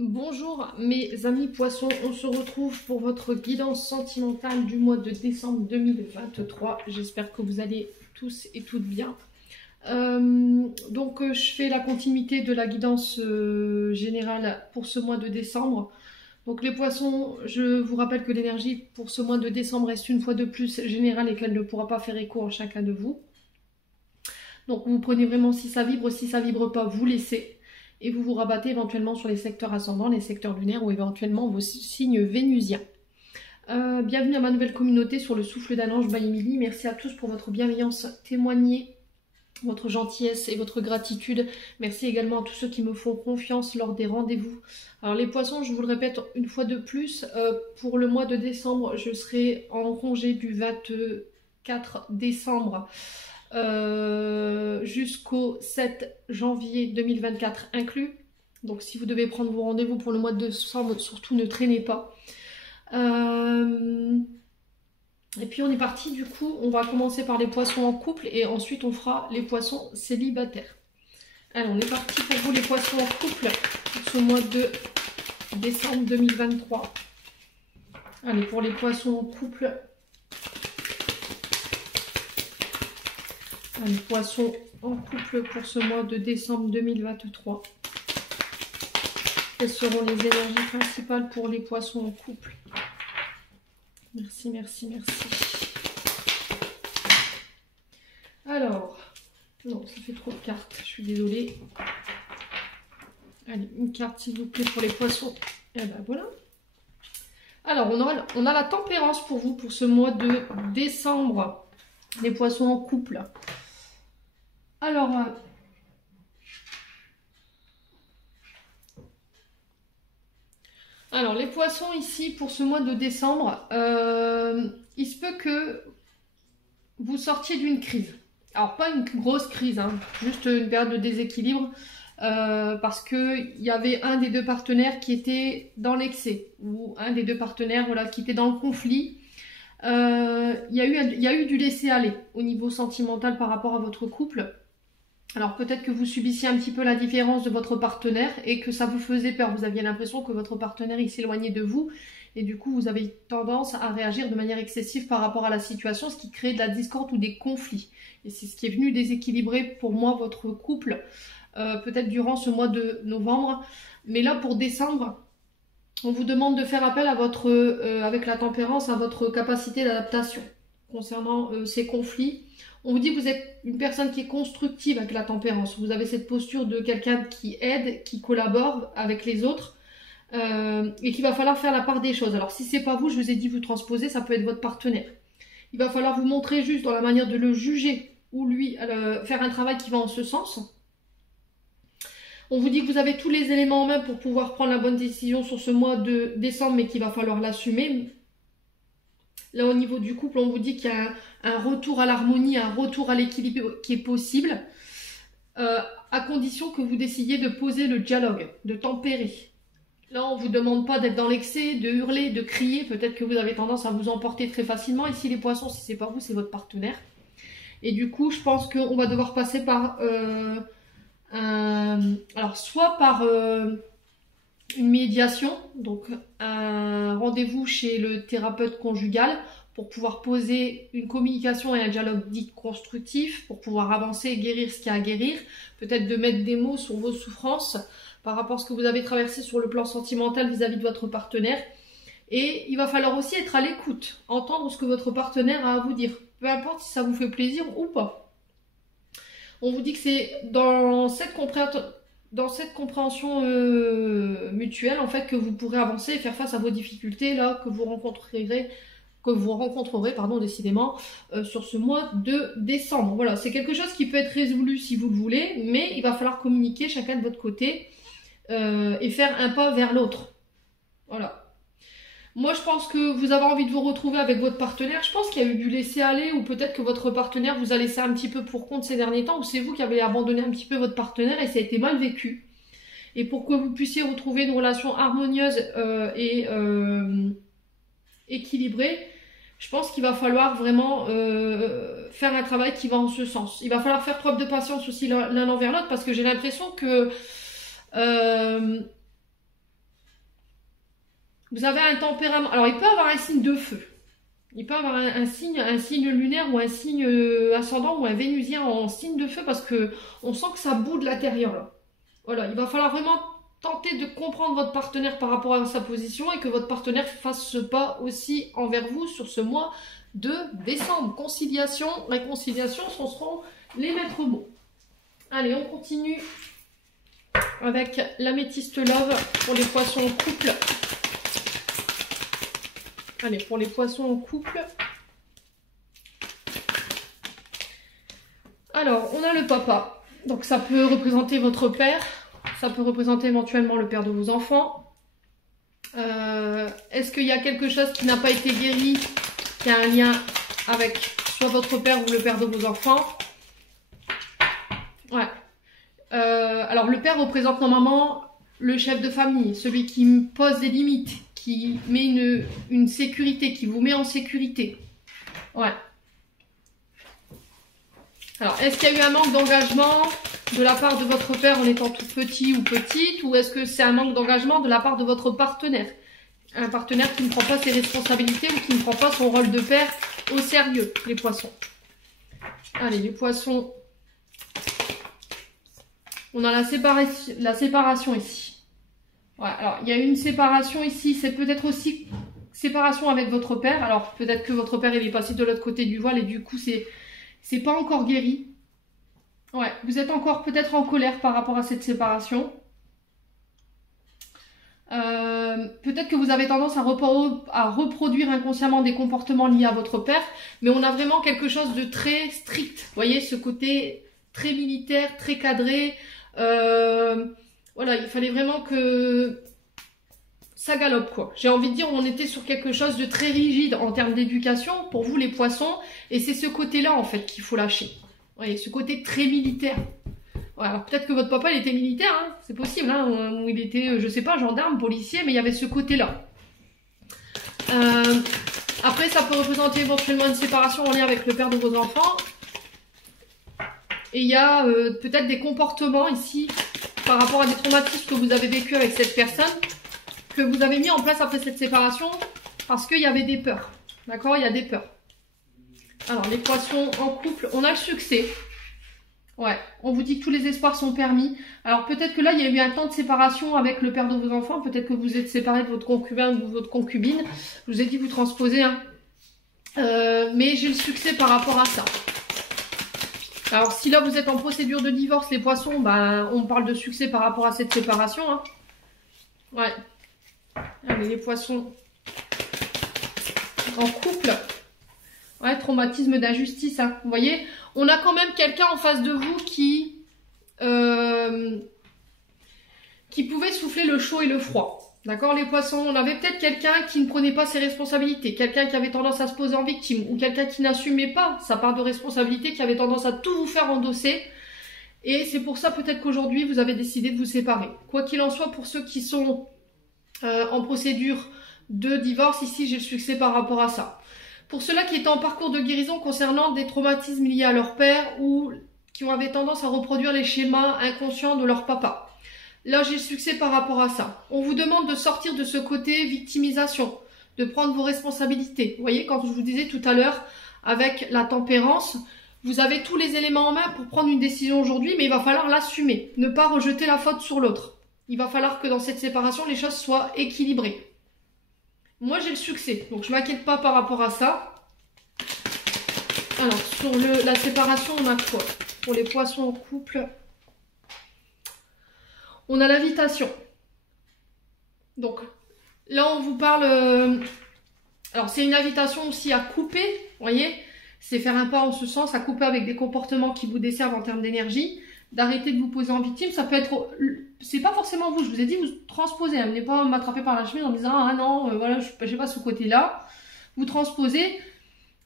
Bonjour mes amis poissons, on se retrouve pour votre guidance sentimentale du mois de décembre 2023. J'espère que vous allez tous et toutes bien. Je fais la continuité de la guidance générale pour ce mois de décembre. Donc les poissons, je vous rappelle que l'énergie pour ce mois de décembre reste une fois de plus générale et qu'elle ne pourra pas faire écho en chacun de vous. Donc vous prenez vraiment si ça vibre pas, vous laissez. Et vous vous rabattez éventuellement sur les secteurs ascendants, les secteurs lunaires ou éventuellement vos signes vénusiens. Bienvenue à ma nouvelle communauté sur le souffle d'un ange by Emily. Merci à tous pour votre bienveillance, témoignez votre gentillesse et votre gratitude. Merci également à tous ceux qui me font confiance lors des rendez-vous. Alors les poissons, je vous le répète une fois de plus, pour le mois de décembre, je serai en congé du 24 décembre jusqu'au 7 janvier 2024 inclus. Donc si vous devez prendre vos rendez-vous pour le mois de décembre, surtout ne traînez pas. Et puis on est parti, du coup on va commencer par les poissons en couple et ensuite on fera les poissons célibataires. Alors on est parti pour vous les poissons en couple pour ce mois de décembre 2023. Allez, pour les poissons en couple, les poissons en couple pour ce mois de décembre 2023. Quelles seront les énergies principales pour les poissons en couple? Merci, merci, merci. Alors, non, ça fait trop de cartes, je suis désolée. Allez, une carte s'il vous plaît pour les poissons. Et ben voilà. Alors, on a la tempérance pour vous pour ce mois de décembre. Les poissons en couple. Alors, les poissons ici pour ce mois de décembre, il se peut que vous sortiez d'une crise. Alors, pas une grosse crise, hein, juste une période de déséquilibre parce qu'il y avait un des deux partenaires qui était dans l'excès ou un des deux partenaires voilà, qui était dans le conflit. Il y a eu du laisser-aller au niveau sentimental par rapport à votre couple. Alors peut-être que vous subissiez un petit peu la différence de votre partenaire et que ça vous faisait peur. Vous aviez l'impression que votre partenaire il s'éloignait de vous et du coup vous avez tendance à réagir de manière excessive par rapport à la situation, ce qui crée de la discorde ou des conflits. Et c'est ce qui est venu déséquilibrer pour moi votre couple, peut-être durant ce mois de novembre. Mais là pour décembre, on vous demande de faire appel à votre, avec la tempérance, à votre capacité d'adaptation concernant ces conflits. On vous dit que vous êtes une personne qui est constructive avec la tempérance. Vous avez cette posture de quelqu'un qui aide, qui collabore avec les autres et qu'il va falloir faire la part des choses. Alors si c'est pas vous, je vous ai dit vous transposer, ça peut être votre partenaire. Il va falloir vous montrer juste dans la manière de le juger ou lui faire un travail qui va en ce sens. On vous dit que vous avez tous les éléments en main pour pouvoir prendre la bonne décision sur ce mois de décembre, mais qu'il va falloir l'assumer. Là, au niveau du couple, on vous dit qu'il y a un retour à l'harmonie, un retour à l'équilibre qui est possible, à condition que vous décidiez de poser le dialogue, de tempérer. Là, on ne vous demande pas d'être dans l'excès, de hurler, de crier. Peut-être que vous avez tendance à vous emporter très facilement. Ici, les poissons, si ce n'est pas vous, c'est votre partenaire. Et du coup, je pense qu'on va devoir passer par... alors, soit par... une médiation, donc un rendez-vous chez le thérapeute conjugal pour pouvoir poser une communication et un dialogue dit constructif, pour pouvoir avancer et guérir ce qu'il y a à guérir, peut-être de mettre des mots sur vos souffrances par rapport à ce que vous avez traversé sur le plan sentimental vis-à-vis de votre partenaire. Et il va falloir aussi être à l'écoute, entendre ce que votre partenaire a à vous dire, peu importe si ça vous fait plaisir ou pas. On vous dit que c'est dans cette compréhension mutuelle en fait que vous pourrez avancer et faire face à vos difficultés là que vous rencontrerez décidément sur ce mois de décembre. Voilà, c'est quelque chose qui peut être résolu si vous le voulez, mais il va falloir communiquer chacun de votre côté et faire un pas vers l'autre. Voilà. Moi, je pense que vous avez envie de vous retrouver avec votre partenaire. Je pense qu'il y a eu du laisser-aller ou peut-être que votre partenaire vous a laissé un petit peu pour compte ces derniers temps ou c'est vous qui avez abandonné un petit peu votre partenaire et ça a été mal vécu. Et pour que vous puissiez retrouver une relation harmonieuse et équilibrée, je pense qu'il va falloir vraiment faire un travail qui va en ce sens. Il va falloir faire preuve de patience aussi l'un envers l'autre parce que j'ai l'impression que Vous avez un tempérament. Alors, il peut avoir un signe de feu. Il peut avoir un signe lunaire ou un signe ascendant ou un vénusien en signe de feu parce que on sent que ça bout de l'intérieur là. Voilà, il va falloir vraiment tenter de comprendre votre partenaire par rapport à sa position et que votre partenaire fasse ce pas aussi envers vous sur ce mois de décembre. Conciliation, réconciliation, ce seront les maîtres mots. Allez, on continue avec l'améthyste love pour les poissons en couple. Allez, pour les poissons en couple. Alors, on a le papa. Donc, ça peut représenter votre père. Ça peut représenter éventuellement le père de vos enfants. Est-ce qu'il y a quelque chose qui n'a pas été guéri, qui a un lien avec soit votre père ou le père de vos enfants? Ouais. Alors, le père représente normalement le chef de famille, celui qui pose des limites, qui met une sécurité, qui vous met en sécurité. Ouais. Alors, est-ce qu'il y a eu un manque d'engagement de la part de votre père en étant tout petit ou petite, ou est-ce que c'est un manque d'engagement de la part de votre partenaire? Un partenaire qui ne prend pas ses responsabilités ou qui ne prend pas son rôle de père au sérieux, les poissons. Allez, les poissons. On a la séparation ici. Ouais, alors, il y a une séparation ici, c'est peut-être aussi séparation avec votre père. Alors, peut-être que votre père, il est passé de l'autre côté du voile et du coup, c'est pas encore guéri. Ouais, vous êtes encore peut-être en colère par rapport à cette séparation. Peut-être que vous avez tendance à reproduire inconsciemment des comportements liés à votre père, mais on a vraiment quelque chose de très strict. Vous voyez, ce côté très militaire, très cadré. Voilà, il fallait vraiment que ça galope, quoi. J'ai envie de dire, on était sur quelque chose de très rigide en termes d'éducation pour vous les poissons, et c'est ce côté-là en fait qu'il faut lâcher. Vous voyez, ce côté très militaire. Ouais, alors peut-être que votre papa il était militaire, hein, c'est possible, hein, ou il était, je sais pas, gendarme, policier, mais il y avait ce côté-là. Après, ça peut représenter éventuellement une séparation en lien avec le père de vos enfants. Et il y a peut-être des comportements ici par rapport à des traumatismes que vous avez vécu avec cette personne, que vous avez mis en place après cette séparation, parce qu'il y avait des peurs. D'accord? Il y a des peurs. Alors, les poissons en couple, on a le succès. Ouais, on vous dit que tous les espoirs sont permis. Alors, peut-être que là, il y a eu un temps de séparation avec le père de vos enfants. Peut-être que vous êtes séparés de votre concubin ou de votre concubine. Je vous ai dit vous transposez, hein. Mais j'ai le succès par rapport à ça. Alors, si là, vous êtes en procédure de divorce, les poissons, ben, on parle de succès par rapport à cette séparation, hein. Ouais. Allez, les poissons en couple. Ouais, traumatisme d'injustice, hein. Vous voyez, on a quand même quelqu'un en face de vous qui pouvait souffler le chaud et le froid. D'accord, les poissons? On avait peut-être quelqu'un qui ne prenait pas ses responsabilités, quelqu'un qui avait tendance à se poser en victime, ou quelqu'un qui n'assumait pas sa part de responsabilité, qui avait tendance à tout vous faire endosser. Et c'est pour ça peut-être qu'aujourd'hui, vous avez décidé de vous séparer. Quoi qu'il en soit, pour ceux qui sont en procédure de divorce, ici, j'ai le succès par rapport à ça. Pour ceux-là qui étaient en parcours de guérison concernant des traumatismes liés à leur père ou qui avaient tendance à reproduire les schémas inconscients de leur papa. Là, j'ai le succès par rapport à ça. On vous demande de sortir de ce côté victimisation, de prendre vos responsabilités. Vous voyez, quand je vous disais tout à l'heure, avec la tempérance, vous avez tous les éléments en main pour prendre une décision aujourd'hui, mais il va falloir l'assumer, ne pas rejeter la faute sur l'autre. Il va falloir que dans cette séparation, les choses soient équilibrées. Moi, j'ai le succès, donc je ne m'inquiète pas par rapport à ça. Alors, sur la séparation, on a quoi? Pour les poissons en couple, on a l'invitation. Donc, là, on vous parle... alors, c'est une invitation aussi à couper, vous voyez? C'est faire un pas en ce sens, à couper avec des comportements qui vous desservent en termes d'énergie, d'arrêter de vous poser en victime. Ça peut être... c'est pas forcément vous, je vous ai dit, vous transposez, hein, venez pas m'attraper par la chemise en disant « Ah non, voilà, je n'ai pas ce côté-là ». Vous transposez,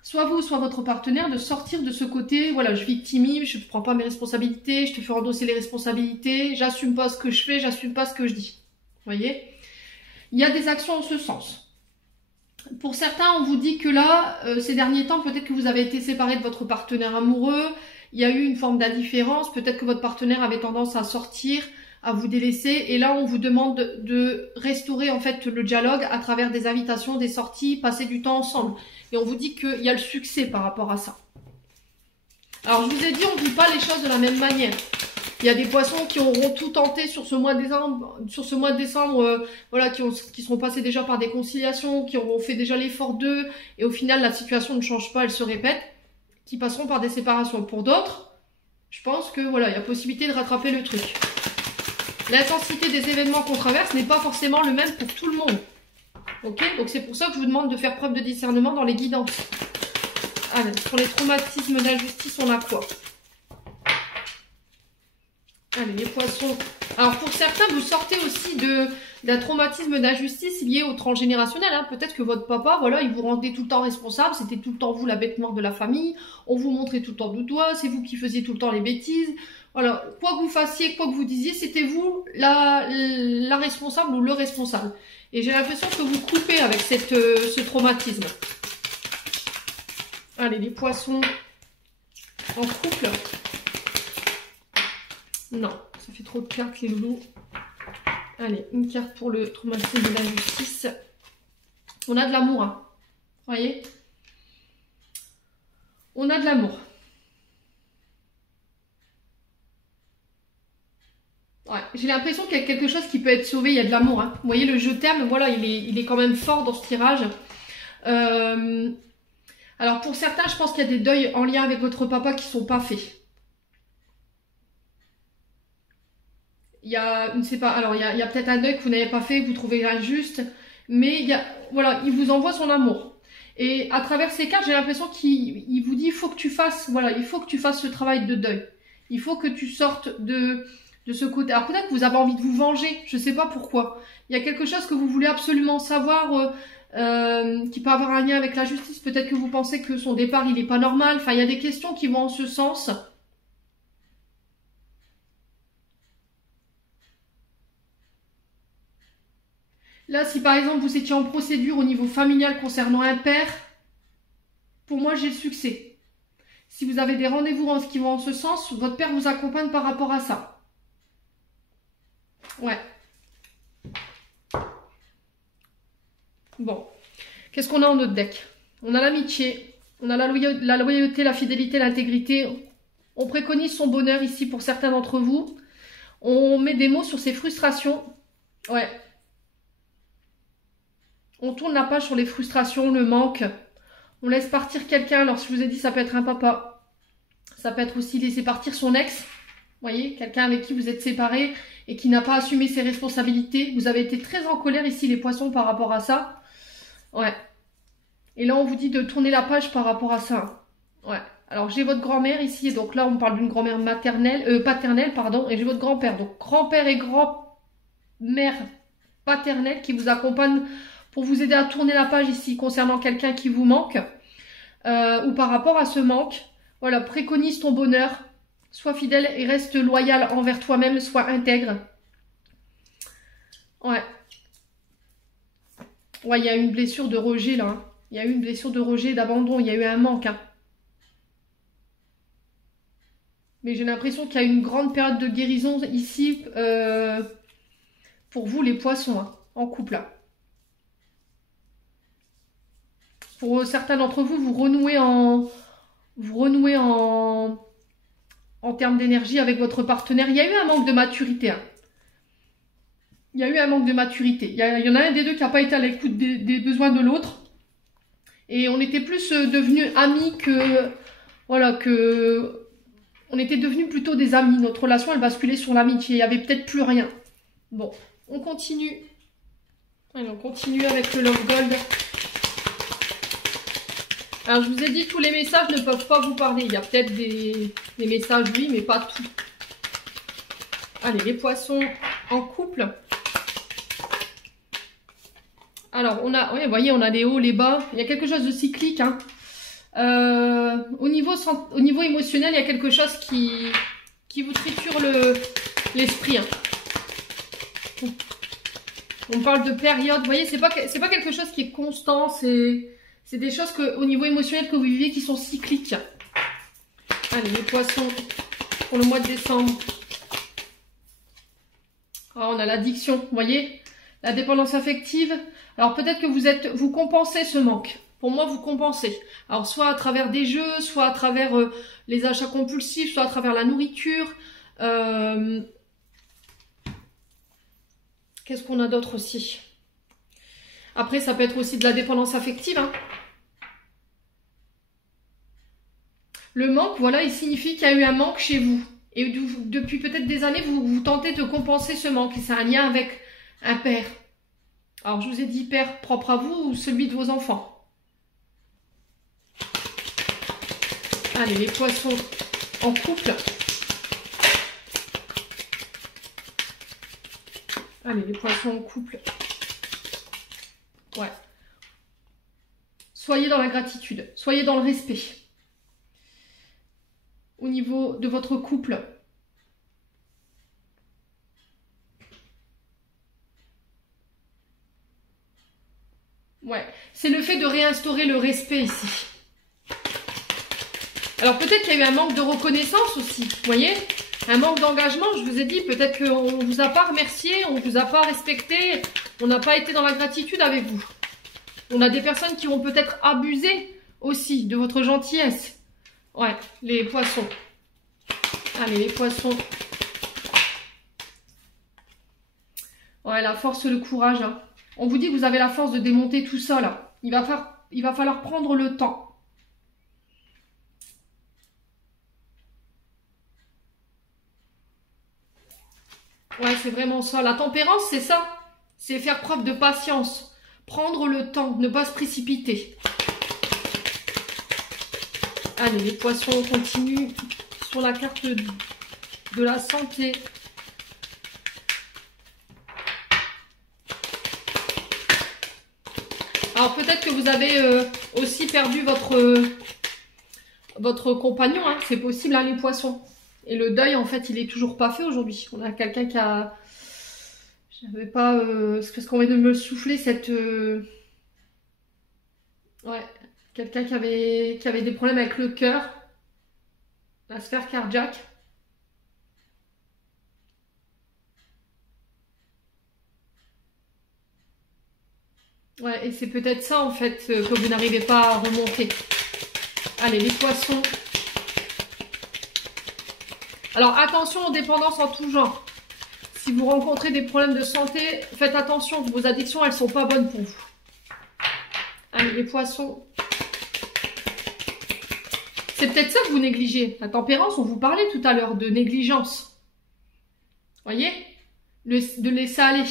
soit vous, soit votre partenaire, de sortir de ce côté, voilà, je victimise, je ne prends pas mes responsabilités, je te fais endosser les responsabilités, j'assume pas ce que je fais, j'assume pas ce que je dis. Vous voyez? Il y a des actions en ce sens. Pour certains, on vous dit que là, ces derniers temps, peut-être que vous avez été séparé de votre partenaire amoureux, il y a eu une forme d'indifférence, peut-être que votre partenaire avait tendance à sortir à vous délaisser. Et là, on vous demande de restaurer en fait le dialogue à travers des invitations, des sorties, passer du temps ensemble. Et on vous dit qu'il y a le succès par rapport à ça. Alors, je vous ai dit, on ne vit pas les choses de la même manière. Il y a des poissons qui auront tout tenté sur ce mois de décembre, voilà, qui seront passés déjà par des conciliations, qui auront fait déjà l'effort d'eux, et au final, la situation ne change pas, elle se répète, qui passeront par des séparations. Pour d'autres, je pense que voilà, il y a possibilité de rattraper le truc. L'intensité des événements qu'on traverse n'est pas forcément le même pour tout le monde. Ok? Donc c'est pour ça que je vous demande de faire preuve de discernement dans les guidances. Allez, pour les traumatismes d'injustice, on a quoi? Allez, les poissons. Alors, pour certains, vous sortez aussi d'un traumatisme d'injustice lié au transgénérationnel. Hein. Peut-être que votre papa, voilà, il vous rendait tout le temps responsable. C'était tout le temps vous, la bête noire de la famille. On vous montrait tout le temps du doigt. C'est vous qui faisiez tout le temps les bêtises. Voilà, quoi que vous fassiez, quoi que vous disiez, c'était vous la responsable ou le responsable. Et j'ai l'impression que vous coupez avec ce traumatisme. Allez, les poissons en couple. Non, ça fait trop de cartes, les loulous. Allez, une carte pour le traumatisme de l'injustice. On a de l'amour, hein. Vous voyez? On a de l'amour. Ouais, j'ai l'impression qu'il y a quelque chose qui peut être sauvé, il y a de l'amour. Hein. Vous voyez, le je t'aime, voilà, il est quand même fort dans ce tirage. Alors, pour certains, je pense qu'il y a des deuils en lien avec votre papa qui ne sont pas faits. Il y a peut-être un deuil que vous n'avez pas fait, que vous trouvez injuste, mais voilà, il vous envoie son amour. Et à travers ces cartes, j'ai l'impression qu'il vous dit, il faut que tu fasses ce travail de deuil. Il faut que tu sortes de ce côté. Alors peut-être que vous avez envie de vous venger, je ne sais pas pourquoi. Il y a quelque chose que vous voulez absolument savoir, qui peut avoir un lien avec la justice. Peut-être que vous pensez que son départ, il n'est pas normal. Enfin, il y a des questions qui vont en ce sens. Là, si par exemple vous étiez en procédure au niveau familial concernant un père, pour moi j'ai le succès. Si vous avez des rendez-vous qui vont en ce sens, votre père vous accompagne par rapport à ça. Ouais. Bon. Qu'est-ce qu'on a en notre deck? On a l'amitié, on a la loyauté, la fidélité, l'intégrité. On préconise son bonheur ici pour certains d'entre vous. On met des mots sur ses frustrations. Ouais. On tourne la page sur les frustrations, le manque. On laisse partir quelqu'un. Alors, je vous ai dit, ça peut être un papa. Ça peut être aussi laisser partir son ex. Vous voyez, quelqu'un avec qui vous êtes séparés et qui n'a pas assumé ses responsabilités. Vous avez été très en colère ici, les poissons, par rapport à ça. Ouais. Et là, on vous dit de tourner la page par rapport à ça. Ouais. Alors, j'ai votre grand-mère ici. Donc là, on parle d'une grand-mère paternelle, pardon. Et j'ai votre grand-père. Donc, grand-père et grand-mère paternelle qui vous accompagnent pour vous aider à tourner la page ici concernant quelqu'un qui vous manque ou par rapport à ce manque. Voilà, préconise ton bonheur, sois fidèle et reste loyal envers toi-même, sois intègre. Ouais. Ouais, il y a une blessure de rejet là. Hein. Il y a eu une blessure de rejet, d'abandon, il y a eu un manque. Hein. Mais j'ai l'impression qu'il y a une grande période de guérison ici pour vous les poissons, hein, en couple là. Pour certains d'entre vous, vous renouez en termes d'énergie avec votre partenaire. Il y a eu un manque de maturité. Hein. Il y a eu un manque de maturité. Il y en a un des deux qui n'a pas été à l'écoute des besoins de l'autre. Et on était plus devenus amis que... Voilà, que... On était devenus plutôt des amis. Notre relation, elle basculait sur l'amitié. Il n'y avait peut-être plus rien. Bon, on continue. Allez, on continue avec le Love Gold. Alors, je vous ai dit, tous les messages ne peuvent pas vous parler. Il y a peut-être des messages, oui, mais pas tout. Allez, les poissons en couple. Alors, oui, vous voyez, on a les hauts, les bas. Il y a quelque chose de cyclique. Hein. Au niveau émotionnel, il y a quelque chose qui vous triture l'esprit. Hein. On parle de période. Vous voyez, c'est pas quelque chose qui est constant. C'est des choses au niveau émotionnel que vous vivez qui sont cycliques. Allez, les poissons pour le mois de décembre. Ah, on a l'addiction, vous voyez? La dépendance affective. Alors peut-être que vous compensez ce manque. Pour moi, vous compensez. Alors soit à travers des jeux, soit à travers les achats compulsifs, soit à travers la nourriture. Qu'est-ce qu'on a d'autre aussi? Après, ça peut être aussi de la dépendance affective, hein. Le manque, voilà, il signifie qu'il y a eu un manque chez vous. Et depuis peut-être des années, vous tentez de compenser ce manque. Et c'est un lien avec un père. Alors, je vous ai dit père propre à vous ou celui de vos enfants. Allez, les poissons en couple. Allez, les poissons en couple. Ouais. Soyez dans la gratitude. Soyez dans le respect. Au niveau de votre couple. Ouais. C'est le fait de réinstaurer le respect ici. Alors peut-être qu'il y a eu un manque de reconnaissance aussi. Vous voyez? Un manque d'engagement, je vous ai dit, peut-être qu'on ne vous a pas remercié, on ne vous a pas respecté, on n'a pas été dans la gratitude avec vous. On a des personnes qui vont peut-être abuser aussi de votre gentillesse. Ouais, les poissons. Allez, les poissons. Ouais, la force, le courage. Hein. On vous dit que vous avez la force de démonter tout ça, là. Il va falloir prendre le temps. Ouais, c'est vraiment ça. La tempérance, c'est ça. C'est faire preuve de patience. Prendre le temps, ne pas se précipiter. Allez, les poissons, on continue sur la carte de la santé. Alors, peut-être que vous avez aussi perdu votre compagnon. Hein. C'est possible, hein, les poissons. Et le deuil, en fait, il est toujours pas fait aujourd'hui. On a quelqu'un qui a... J'avais pas... C'est parce qu'on vient de me souffler cette... Ouais. Quelqu'un qui avait des problèmes avec le cœur. La sphère cardiaque. Ouais, et c'est peut-être ça, en fait, que vous n'arrivez pas à remonter. Allez, les poissons. Alors, attention aux dépendances en tout genre. Si vous rencontrez des problèmes de santé, faites attention, vos addictions, elles sont pas bonnes pour vous. Allez, les poissons. C'est peut-être ça que vous négligez. La tempérance, on vous parlait tout à l'heure de négligence. Voyez? De laisser aller.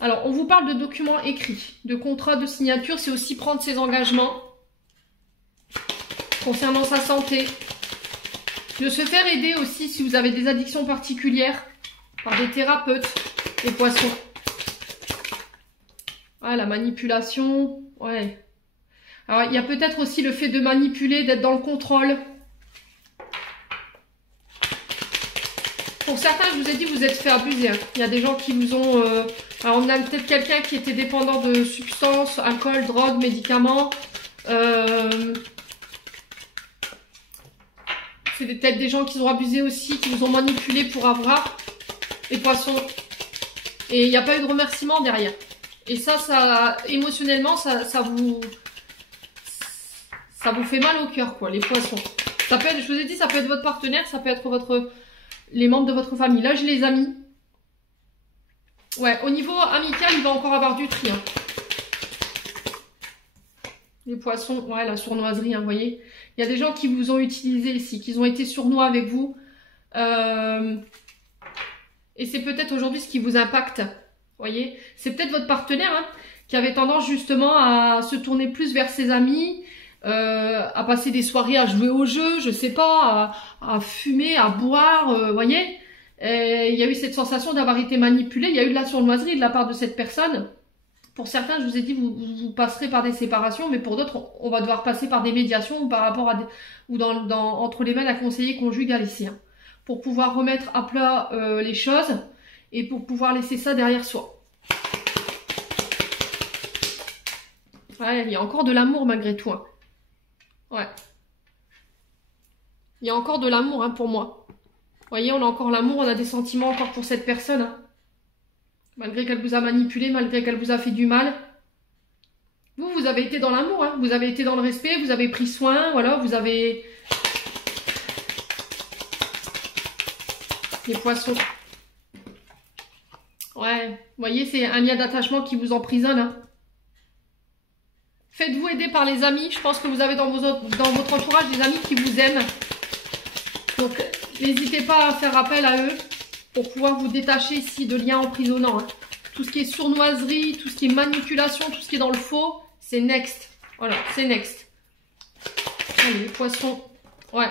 Alors, on vous parle de documents écrits, de contrats de signature, c'est aussi prendre ses engagements concernant sa santé. De se faire aider aussi si vous avez des addictions particulières par des thérapeutes, les poissons. Ah, la manipulation, ouais. Alors, il y a peut-être aussi le fait de manipuler, d'être dans le contrôle. Pour certains, je vous ai dit, vous êtes fait abuser. Hein. Il y a des gens qui vous ont... Alors, on a peut-être quelqu'un qui était dépendant de substances, alcool, drogue, médicaments. C'est peut-être des gens qui ont abusé aussi, qui vous ont manipulé pour avoir les poissons. Et il n'y a pas eu de remerciement derrière. Et ça émotionnellement, ça vous fait mal au cœur, quoi, les poissons. Ça peut être, je vous ai dit, ça peut être votre partenaire, ça peut être les membres de votre famille. Là, je les ai mis. Ouais, au niveau amical, il va encore avoir du tri. Hein. Les poissons, ouais, la sournoiserie, hein, vous voyez. Il y a des gens qui vous ont utilisé ici, qui ont été sournois avec vous. Et c'est peut-être aujourd'hui ce qui vous impacte. Vous voyez, c'est peut-être votre partenaire hein, qui avait tendance justement à se tourner plus vers ses amis, à passer des soirées à jouer au jeu, je sais pas, à fumer, à boire, vous voyez. Il y a eu cette sensation d'avoir été manipulé, il y a eu de la sournoiserie de la part de cette personne. Pour certains, je vous ai dit, vous passerez par des séparations, mais pour d'autres, on va devoir passer par des médiations ou par rapport à entre les mains d'un conseiller conjugal ici, hein, pour pouvoir remettre à plat les choses et pour pouvoir laisser ça derrière soi. Ouais, il y a encore de l'amour malgré tout. Hein. Ouais. Il y a encore de l'amour hein, pour moi. voyez, on a encore l'amour, on a des sentiments encore pour cette personne. Hein. Malgré qu'elle vous a manipulé, malgré qu'elle vous a fait du mal. Vous avez été dans l'amour, hein. Vous avez été dans le respect, vous avez pris soin, voilà, vous avez... Les poissons. Ouais, vous voyez, c'est un lien d'attachement qui vous emprisonne. Hein. Faites-vous aider par les amis. Je pense que vous avez dans votre entourage des amis qui vous aiment. Donc, n'hésitez pas à faire appel à eux pour pouvoir vous détacher ici de liens emprisonnants. Hein. Tout ce qui est sournoiserie, tout ce qui est manipulation, tout ce qui est dans le faux, c'est next. Voilà, c'est next. Allez, les poissons. Ouais.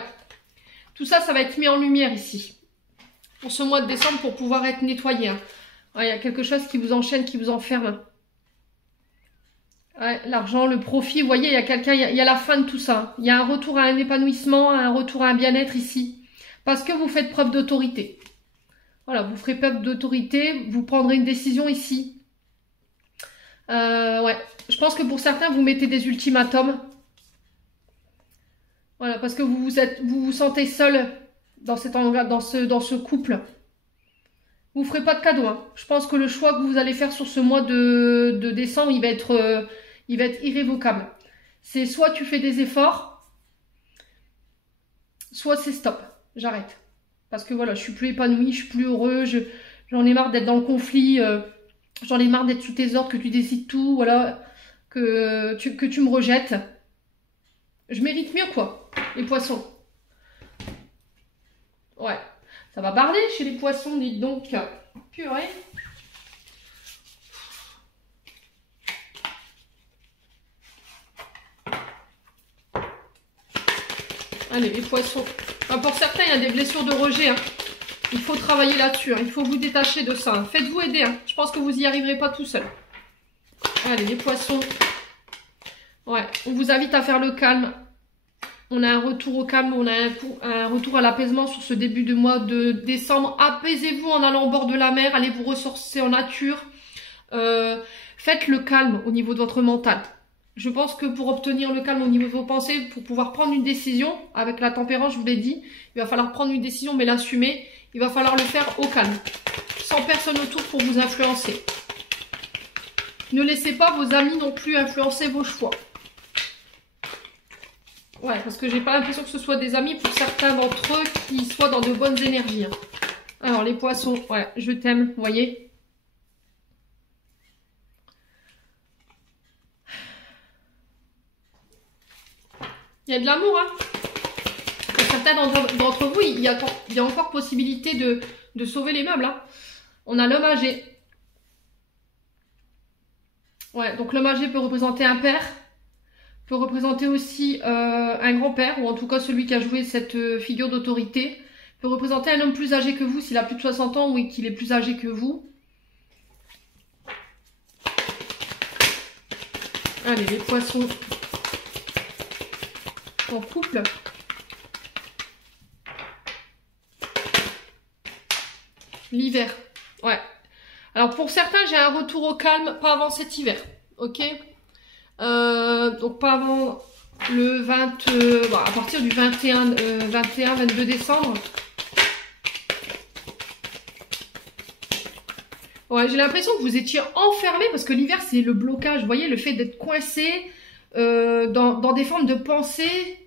Tout ça, ça va être mis en lumière ici. Pour ce mois de décembre, pour pouvoir être nettoyé. Hein. Ouais, il y a quelque chose qui vous enchaîne, qui vous enferme. Ouais, l'argent, le profit, vous voyez, il y a quelqu'un, il y a la fin de tout ça. Il y a un retour à un épanouissement, un retour à un bien-être ici. Parce que vous faites preuve d'autorité. Voilà, vous ferez preuve d'autorité, vous prendrez une décision ici. Ouais, je pense que pour certains, vous mettez des ultimatums. Voilà, parce que vous vous sentez seul dans ce couple. Vous ne ferez pas de cadeau. Hein. Je pense que le choix que vous allez faire sur ce mois de décembre, il va être irrévocable. C'est soit tu fais des efforts, soit c'est stop. J'arrête. Parce que voilà, je suis plus épanouie, je suis plus heureux, j'en ai marre d'être dans le conflit, j'en ai marre d'être sous tes ordres, que tu décides tout, voilà, que tu me rejettes. Je mérite mieux, quoi, les poissons. Ouais, ça va barder chez les poissons, dites donc. Purée. Allez, les poissons. Enfin, pour certains, il y a des blessures de rejet. Hein. Il faut travailler là-dessus. Hein. Il faut vous détacher de ça. Hein. Faites-vous aider. Hein. Je pense que vous n'y arriverez pas tout seul. Allez, les poissons. Ouais, on vous invite à faire le calme. On a un retour au calme. On a un retour à l'apaisement sur ce début de mois de décembre. Apaisez-vous en allant au bord de la mer. Allez vous ressourcer en nature. Faites le calme au niveau de votre mental. Je pense que pour obtenir le calme au niveau de vos pensées, pour pouvoir prendre une décision, avec la tempérance, je vous l'ai dit, il va falloir prendre une décision mais l'assumer. Il va falloir le faire au calme, sans personne autour pour vous influencer. Ne laissez pas vos amis non plus influencer vos choix. Ouais, parce que j'ai pas l'impression que ce soit des amis pour certains d'entre eux qui soient dans de bonnes énergies. Hein. Alors les poissons, ouais, je t'aime, vous voyez. Il y a de l'amour, hein. Pour certains d'entre vous, il y a encore possibilité de sauver les meubles. Hein. On a l'homme âgé. Ouais, donc l'homme âgé peut représenter un père, peut représenter aussi un grand-père, ou en tout cas celui qui a joué cette figure d'autorité, peut représenter un homme plus âgé que vous, s'il a plus de 60 ans ou qu'il est plus âgé que vous. Allez, les poissons en couple. L'hiver, ouais. Alors pour certains, j'ai un retour au calme, pas avant cet hiver, ok. Donc pas avant le 20, bon, à partir du 22 décembre. Ouais, j'ai l'impression que vous étiez enfermé parce que l'hiver c'est le blocage, vous voyez, le fait d'être coincé dans des formes de pensée.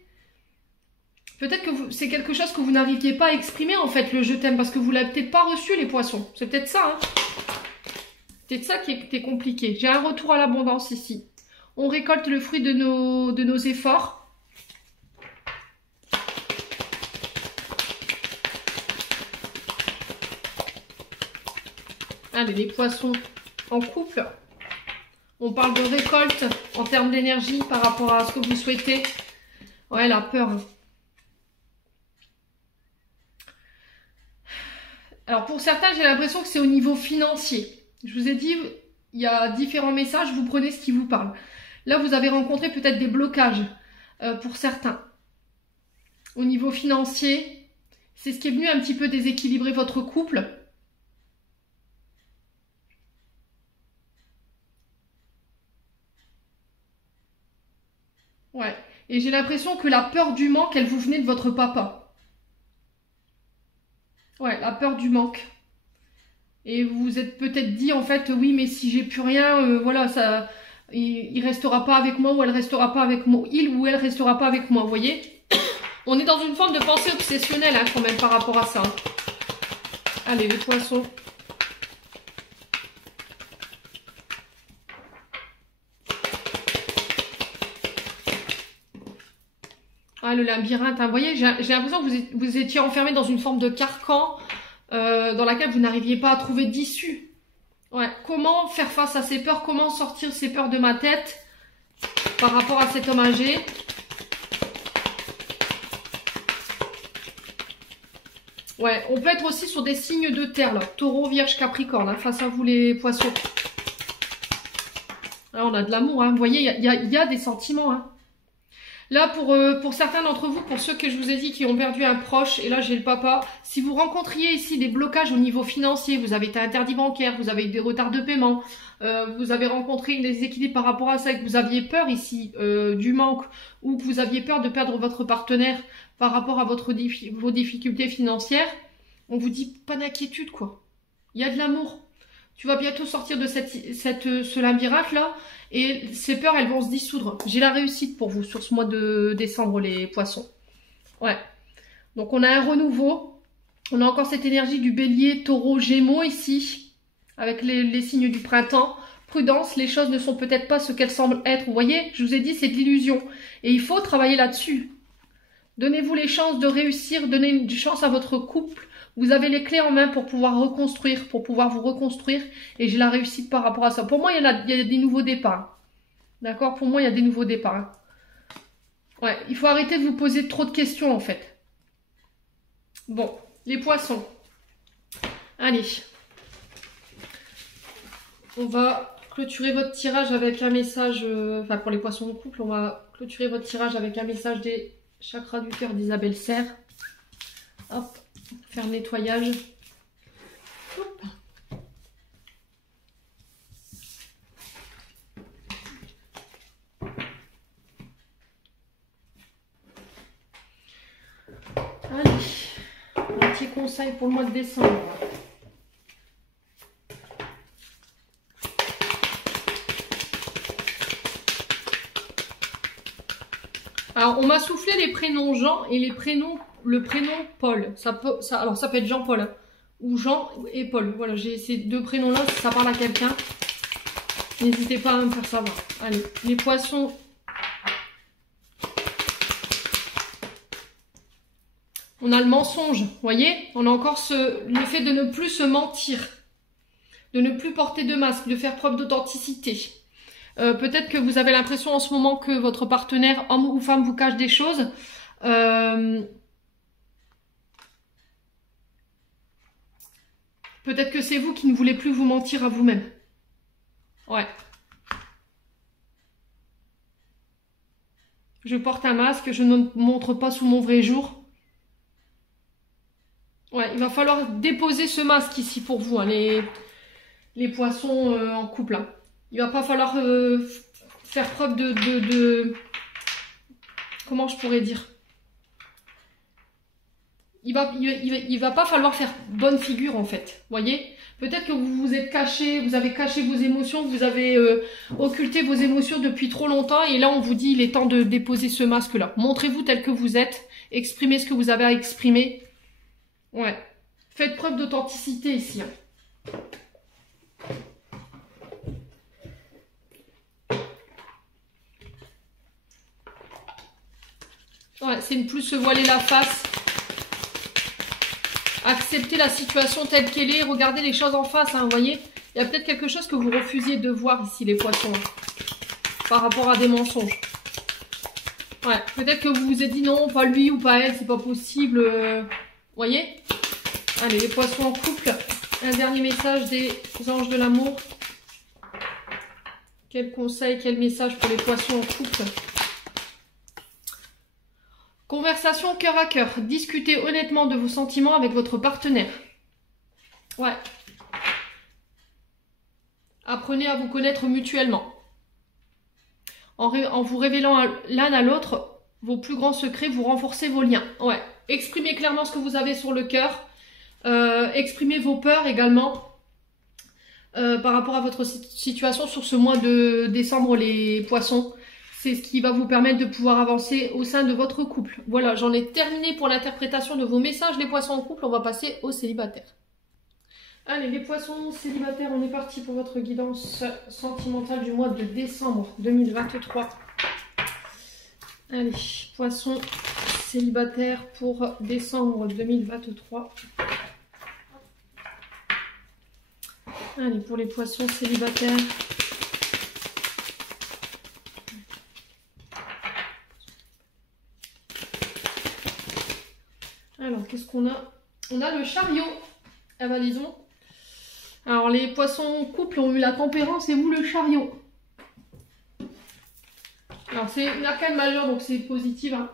Peut-être que c'est quelque chose que vous n'arriviez pas à exprimer en fait, le je t'aime, parce que vous l'avez peut-être pas reçu les poissons. C'est peut-être ça, hein. C'est peut-être ça qui est compliqué. J'ai un retour à l'abondance ici. On récolte le fruit de nos efforts. Allez, les poissons en couple. On parle de récolte en termes d'énergie par rapport à ce que vous souhaitez. Ouais, la peur. Alors pour certains, j'ai l'impression que c'est au niveau financier. Je vous ai dit, il y a différents messages, vous prenez ce qui vous parle. Là, vous avez rencontré peut-être des blocages pour certains. Au niveau financier, c'est ce qui est venu un petit peu déséquilibrer votre couple. Ouais. Et j'ai l'impression que la peur du manque, elle vous venait de votre papa. Ouais, la peur du manque. Et vous vous êtes peut-être dit, en fait, oui, mais si j'ai plus rien, voilà, ça, il restera pas avec moi ou elle restera pas avec moi. Il ou elle restera pas avec moi, vous voyez? On est dans une forme de pensée obsessionnelle, hein, quand même, par rapport à ça. Hein. Allez, les poissons. Ah, le labyrinthe, hein. Vous voyez, j'ai l'impression que vous étiez enfermé dans une forme de carcan dans laquelle vous n'arriviez pas à trouver d'issue. Ouais. Comment faire face à ces peurs? Comment sortir ces peurs de ma tête par rapport à cet homme âgé? Ouais, on peut être aussi sur des signes de terre, là. Taureau, Vierge, Capricorne, hein, face à vous les poissons. Là, on a de l'amour, hein. Vous voyez, il y a des sentiments, hein. Là, pour certains d'entre vous, pour ceux que je vous ai dit qui ont perdu un proche, et là j'ai le papa, si vous rencontriez ici des blocages au niveau financier, vous avez été interdit bancaire, vous avez eu des retards de paiement, vous avez rencontré des déséquilibres par rapport à ça, et que vous aviez peur ici du manque, ou que vous aviez peur de perdre votre partenaire par rapport à vos difficultés financières, on vous dit pas d'inquiétude quoi. Il y a de l'amour. Tu vas bientôt sortir de ce labyrinthe-là et ces peurs, elles vont se dissoudre. J'ai la réussite pour vous sur ce mois de décembre, les poissons. Ouais. Donc, on a un renouveau. On a encore cette énergie du bélier, taureau, gémeaux ici, avec les signes du printemps. Prudence, les choses ne sont peut-être pas ce qu'elles semblent être. Vous voyez, je vous ai dit, c'est de l'illusion. Et il faut travailler là-dessus. Donnez-vous les chances de réussir, donnez une chance à votre couple. Vous avez les clés en main pour pouvoir reconstruire, pour pouvoir vous reconstruire. Et j'ai la réussite par rapport à ça. Pour moi, il y a des nouveaux départs. D'accord? Pour moi, il y a des nouveaux départs. Ouais, il faut arrêter de vous poser trop de questions, en fait. Bon, les poissons. Allez. On va clôturer votre tirage avec un message... Enfin, pour les poissons en couple, on va clôturer votre tirage avec un message des chakras du cœur d'Isabelle Serre. Hop. Faire le nettoyage. Hop. Allez, un petit conseil pour le mois de décembre. Alors, on m'a soufflé les prénoms Jean et le prénom Paul. Alors, ça peut être Jean-Paul hein, ou Jean et Paul. Voilà, j'ai ces deux prénoms-là. Si ça parle à quelqu'un, n'hésitez pas à me faire savoir. Allez, les poissons. On a le mensonge, vous voyez? On a encore le fait de ne plus se mentir, de ne plus porter de masque, de faire preuve d'authenticité. Peut-être que vous avez l'impression en ce moment que votre partenaire, homme ou femme, vous cache des choses. Peut-être que c'est vous qui ne voulez plus vous mentir à vous-même. Ouais. Je porte un masque, je ne montre pas sous mon vrai jour. Ouais, il va falloir déposer ce masque ici pour vous, hein, les poissons en couple. Hein. Il va pas falloir faire preuve de... Comment je pourrais dire? Il va pas falloir faire bonne figure en fait, voyez? Peut-être que vous vous êtes caché, vous avez caché vos émotions, vous avez occulté vos émotions depuis trop longtemps et là on vous dit il est temps de déposer ce masque-là. Montrez-vous tel que vous êtes, exprimez ce que vous avez à exprimer. Ouais, faites preuve d'authenticité ici. Hein. Ouais, c'est ne plus se voiler la face. Accepter la situation telle qu'elle est, regardez les choses en face, hein, vous voyez. Il y a peut-être quelque chose que vous refusiez de voir ici, les poissons, hein, par rapport à des mensonges. Ouais, peut-être que vous vous êtes dit non, pas lui ou pas elle, c'est pas possible. Vous voyez? Allez, les poissons en couple. Un dernier message des anges de l'amour. Quel conseil, quel message pour les poissons en couple? Conversation cœur à cœur. Discutez honnêtement de vos sentiments avec votre partenaire. Ouais. Apprenez à vous connaître mutuellement. En vous révélant l'un à l'autre vos plus grands secrets, vous renforcez vos liens. Ouais. Exprimez clairement ce que vous avez sur le cœur. Exprimez vos peurs également par rapport à votre situation sur ce mois de décembre, les poissons. C'est ce qui va vous permettre de pouvoir avancer au sein de votre couple. Voilà, j'en ai terminé pour l'interprétation de vos messages, les poissons en couple. On va passer aux célibataires. Allez, les poissons célibataires, on est parti pour votre guidance sentimentale du mois de décembre 2023. Allez, poissons célibataires pour décembre 2023. Allez, pour les poissons célibataires. Alors, qu'est-ce qu'on a? On a le chariot. Ah bah disons. Alors, les poissons couple ont eu la tempérance et vous le chariot. Alors, c'est une arcane majeure, donc c'est positif. Hein.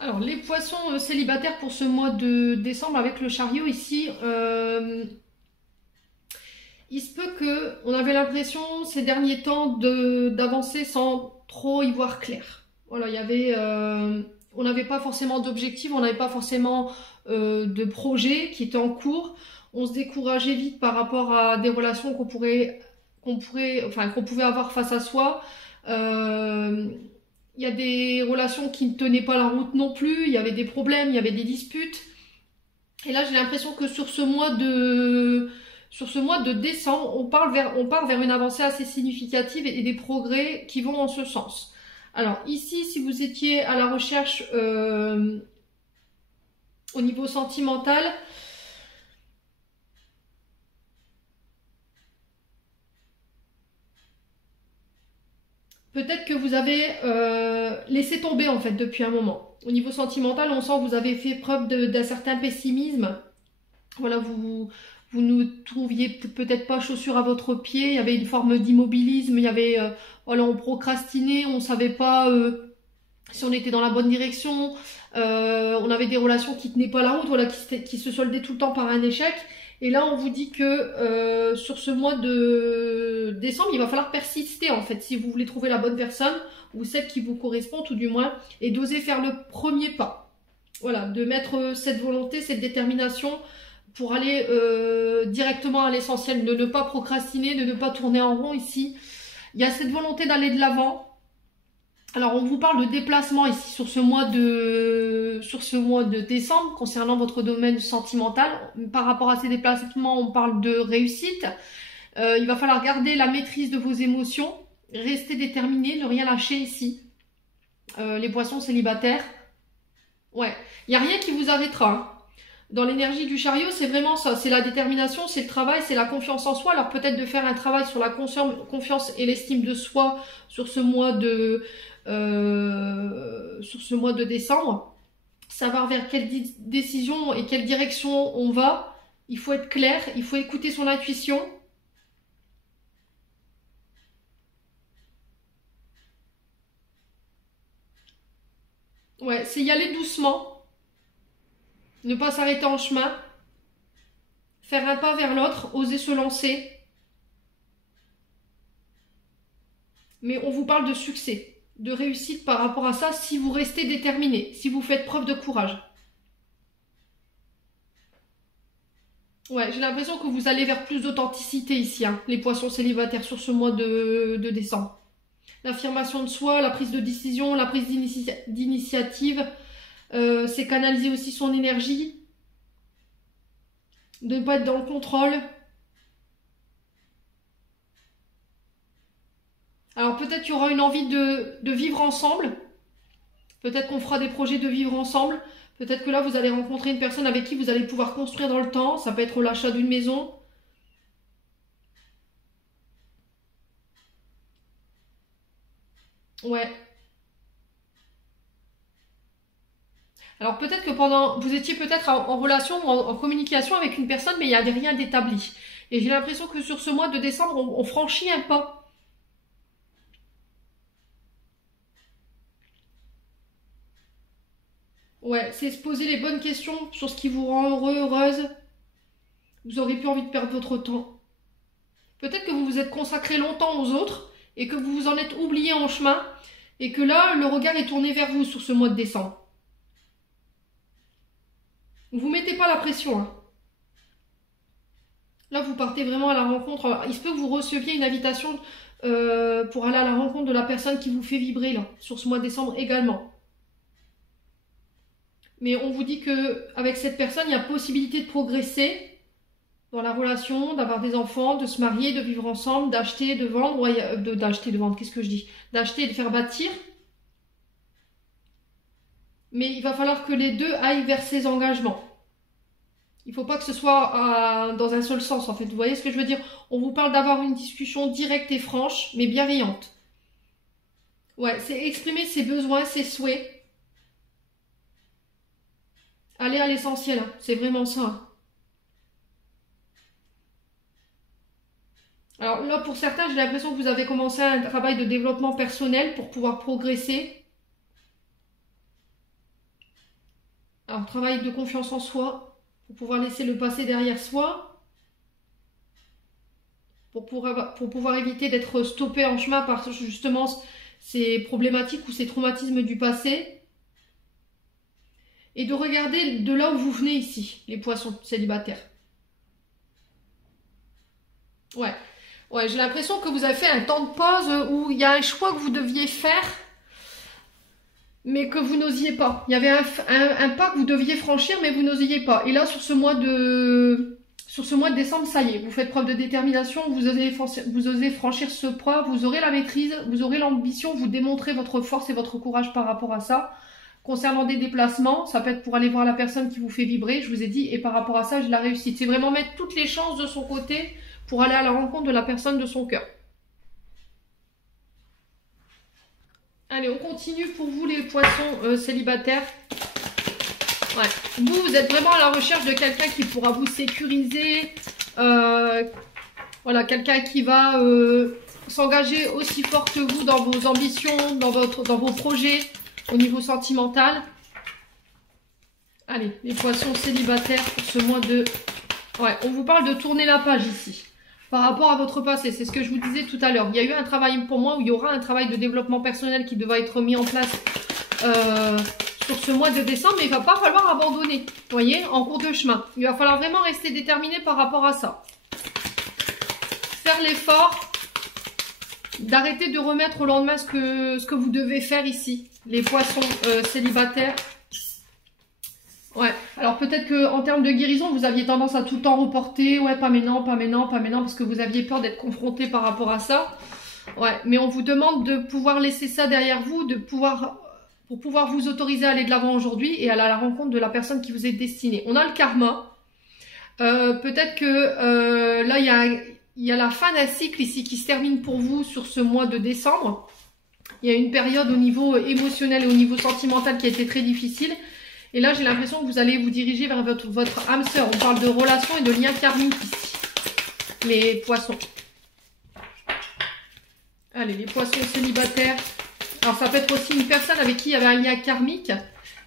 Alors, les poissons célibataires pour ce mois de décembre avec le chariot ici, il se peut que on avait l'impression ces derniers temps d'avancer sans trop y voir clair. Voilà, il y avait, on n'avait pas forcément d'objectifs, on n'avait pas forcément de projets qui étaient en cours. On se décourageait vite par rapport à des relations qu'on pouvait avoir face à soi. Il y a des relations qui ne tenaient pas la route non plus, il y avait des problèmes, il y avait des disputes. Et là, j'ai l'impression que sur ce mois de décembre, on part vers une avancée assez significative et des progrès qui vont en ce sens. Alors ici, si vous étiez à la recherche au niveau sentimental, peut-être que vous avez laissé tomber en fait depuis un moment. Au niveau sentimental, on sent que vous avez fait preuve d'un certain pessimisme. Voilà, vous ne trouviez peut-être pas chaussure à votre pied, il y avait une forme d'immobilisme, il y avait, voilà, on procrastinait, on ne savait pas si on était dans la bonne direction, on avait des relations qui tenaient pas la route, voilà, qui se soldaient tout le temps par un échec. Et là, on vous dit que sur ce mois de décembre, il va falloir persister en fait, si vous voulez trouver la bonne personne, ou celle qui vous correspond tout du moins, et d'oser faire le premier pas. Voilà, de mettre cette volonté, cette détermination pour aller directement à l'essentiel, de ne pas procrastiner, de ne pas tourner en rond ici. Il y a cette volonté d'aller de l'avant. Alors, on vous parle de déplacement ici sur ce mois de décembre concernant votre domaine sentimental. Par rapport à ces déplacements, on parle de réussite. Il va falloir garder la maîtrise de vos émotions, rester déterminé, ne rien lâcher ici. Les poissons célibataires. Ouais, il n'y a rien qui vous arrêtera. Hein. Dans l'énergie du chariot, c'est vraiment ça. C'est la détermination, c'est le travail, c'est la confiance en soi. Alors peut-être de faire un travail sur la confiance et l'estime de soi sur ce mois de décembre. Savoir vers quelle décision et quelle direction on va. Il faut être clair, il faut écouter son intuition. Ouais, c'est y aller doucement. Ne pas s'arrêter en chemin. Faire un pas vers l'autre, oser se lancer. Mais on vous parle de succès, de réussite par rapport à ça si vous restez déterminé, si vous faites preuve de courage. Ouais, j'ai l'impression que vous allez vers plus d'authenticité ici, hein, les poissons célibataires sur ce mois de décembre. L'affirmation de soi, la prise de décision, la prise d'initiative, c'est canaliser aussi son énergie, de ne pas être dans le contrôle. Alors peut-être qu'il y aura une envie de vivre ensemble, peut-être qu'on fera des projets de vivre ensemble, peut-être que là vous allez rencontrer une personne avec qui vous allez pouvoir construire dans le temps, ça peut être l'achat d'une maison. Ouais. Alors peut-être que vous étiez peut-être en relation ou en communication avec une personne, mais il n'y avait rien d'établi. Et j'ai l'impression que sur ce mois de décembre, on franchit un pas. Ouais, c'est se poser les bonnes questions sur ce qui vous rend heureux, heureuse. Vous aurez plus envie de perdre votre temps. Peut-être que vous vous êtes consacré longtemps aux autres et que vous vous en êtes oublié en chemin et que là, le regard est tourné vers vous sur ce mois de décembre. Ne vous mettez pas la pression. Hein. Là, vous partez vraiment à la rencontre. Alors, il se peut que vous receviez une invitation pour aller à la rencontre de la personne qui vous fait vibrer là, sur ce mois de décembre également. Mais on vous dit qu'avec cette personne, il y a possibilité de progresser dans la relation, d'avoir des enfants, de se marier, de vivre ensemble, d'acheter, de vendre, ouais, d'acheter, de vendre, qu'est-ce que je dis? D'acheter et de faire bâtir. Mais il va falloir que les deux aillent vers ces engagements. Il ne faut pas que ce soit dans un seul sens, en fait. Vous voyez ce que je veux dire? On vous parle d'avoir une discussion directe et franche, mais bienveillante. Ouais, c'est exprimer ses besoins, ses souhaits. Aller à l'essentiel, hein. C'est vraiment ça. Alors là, pour certains, j'ai l'impression que vous avez commencé un travail de développement personnel pour pouvoir progresser. Alors, travail de confiance en soi, pour pouvoir laisser le passé derrière soi, pour pouvoir éviter d'être stoppé en chemin par justement ces problématiques ou ces traumatismes du passé. Et de regarder de là où vous venez ici, les poissons célibataires. Ouais. Ouais, j'ai l'impression que vous avez fait un temps de pause où il y a un choix que vous deviez faire, mais que vous n'osiez pas. Il y avait un pas que vous deviez franchir, mais vous n'osiez pas. Et là, sur ce mois de décembre, ça y est, vous faites preuve de détermination, vous osez franchir ce pas, vous aurez la maîtrise, vous aurez l'ambition, vous démontrez votre force et votre courage par rapport à ça. Concernant des déplacements, ça peut être pour aller voir la personne qui vous fait vibrer, je vous ai dit, et par rapport à ça, j'ai la réussite. C'est vraiment mettre toutes les chances de son côté pour aller à la rencontre de la personne de son cœur. Allez, on continue pour vous les poissons célibataires. Ouais. Vous êtes vraiment à la recherche de quelqu'un qui pourra vous sécuriser. Voilà, quelqu'un qui va s'engager aussi fort que vous dans vos ambitions, dans vos projets au niveau sentimental. Allez, les poissons célibataires pour ce mois de... Ouais, on vous parle de tourner la page ici. Par rapport à votre passé, c'est ce que je vous disais tout à l'heure. Il y a eu un travail pour moi où il y aura un travail de développement personnel qui devra être mis en place sur ce mois de décembre, mais il ne va pas falloir abandonner, vous voyez, en cours de chemin. Il va falloir vraiment rester déterminé par rapport à ça. Faire l'effort d'arrêter de remettre au lendemain ce que vous devez faire ici, les poissons célibataires. Ouais, alors peut-être qu'en termes de guérison, vous aviez tendance à tout le temps reporter, ouais, pas maintenant, pas maintenant, pas maintenant, parce que vous aviez peur d'être confronté par rapport à ça. Ouais, mais on vous demande de pouvoir laisser ça derrière vous, pour pouvoir vous autoriser à aller de l'avant aujourd'hui et aller à la rencontre de la personne qui vous est destinée. On a le karma. Peut-être que là, il y a la fin d'un cycle ici qui se termine pour vous sur ce mois de décembre. Il y a une période au niveau émotionnel et au niveau sentimental qui a été très difficile. Et là, j'ai l'impression que vous allez vous diriger vers votre âme sœur. On parle de relations et de liens karmiques ici. Les poissons. Allez, les poissons célibataires. Alors, ça peut être aussi une personne avec qui il y avait un lien karmique.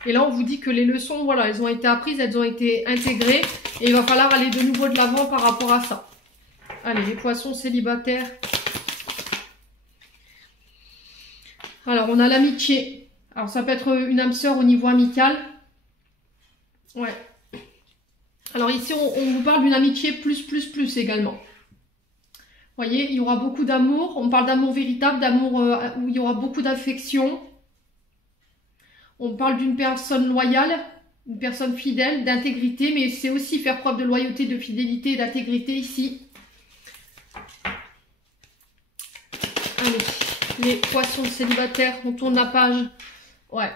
Et là, on vous dit que les leçons, voilà, elles ont été apprises, elles ont été intégrées. Et il va falloir aller de nouveau de l'avant par rapport à ça. Allez, les poissons célibataires. Alors, on a l'amitié. Alors, ça peut être une âme sœur au niveau amical. Ouais. Alors ici, on vous parle d'une amitié plus également. Vous voyez, il y aura beaucoup d'amour. On parle d'amour véritable, d'amour où il y aura beaucoup d'affection. On parle d'une personne loyale, une personne fidèle, d'intégrité, mais c'est aussi faire preuve de loyauté, de fidélité et d'intégrité ici. Allez, les poissons célibataires, on tourne la page. Ouais.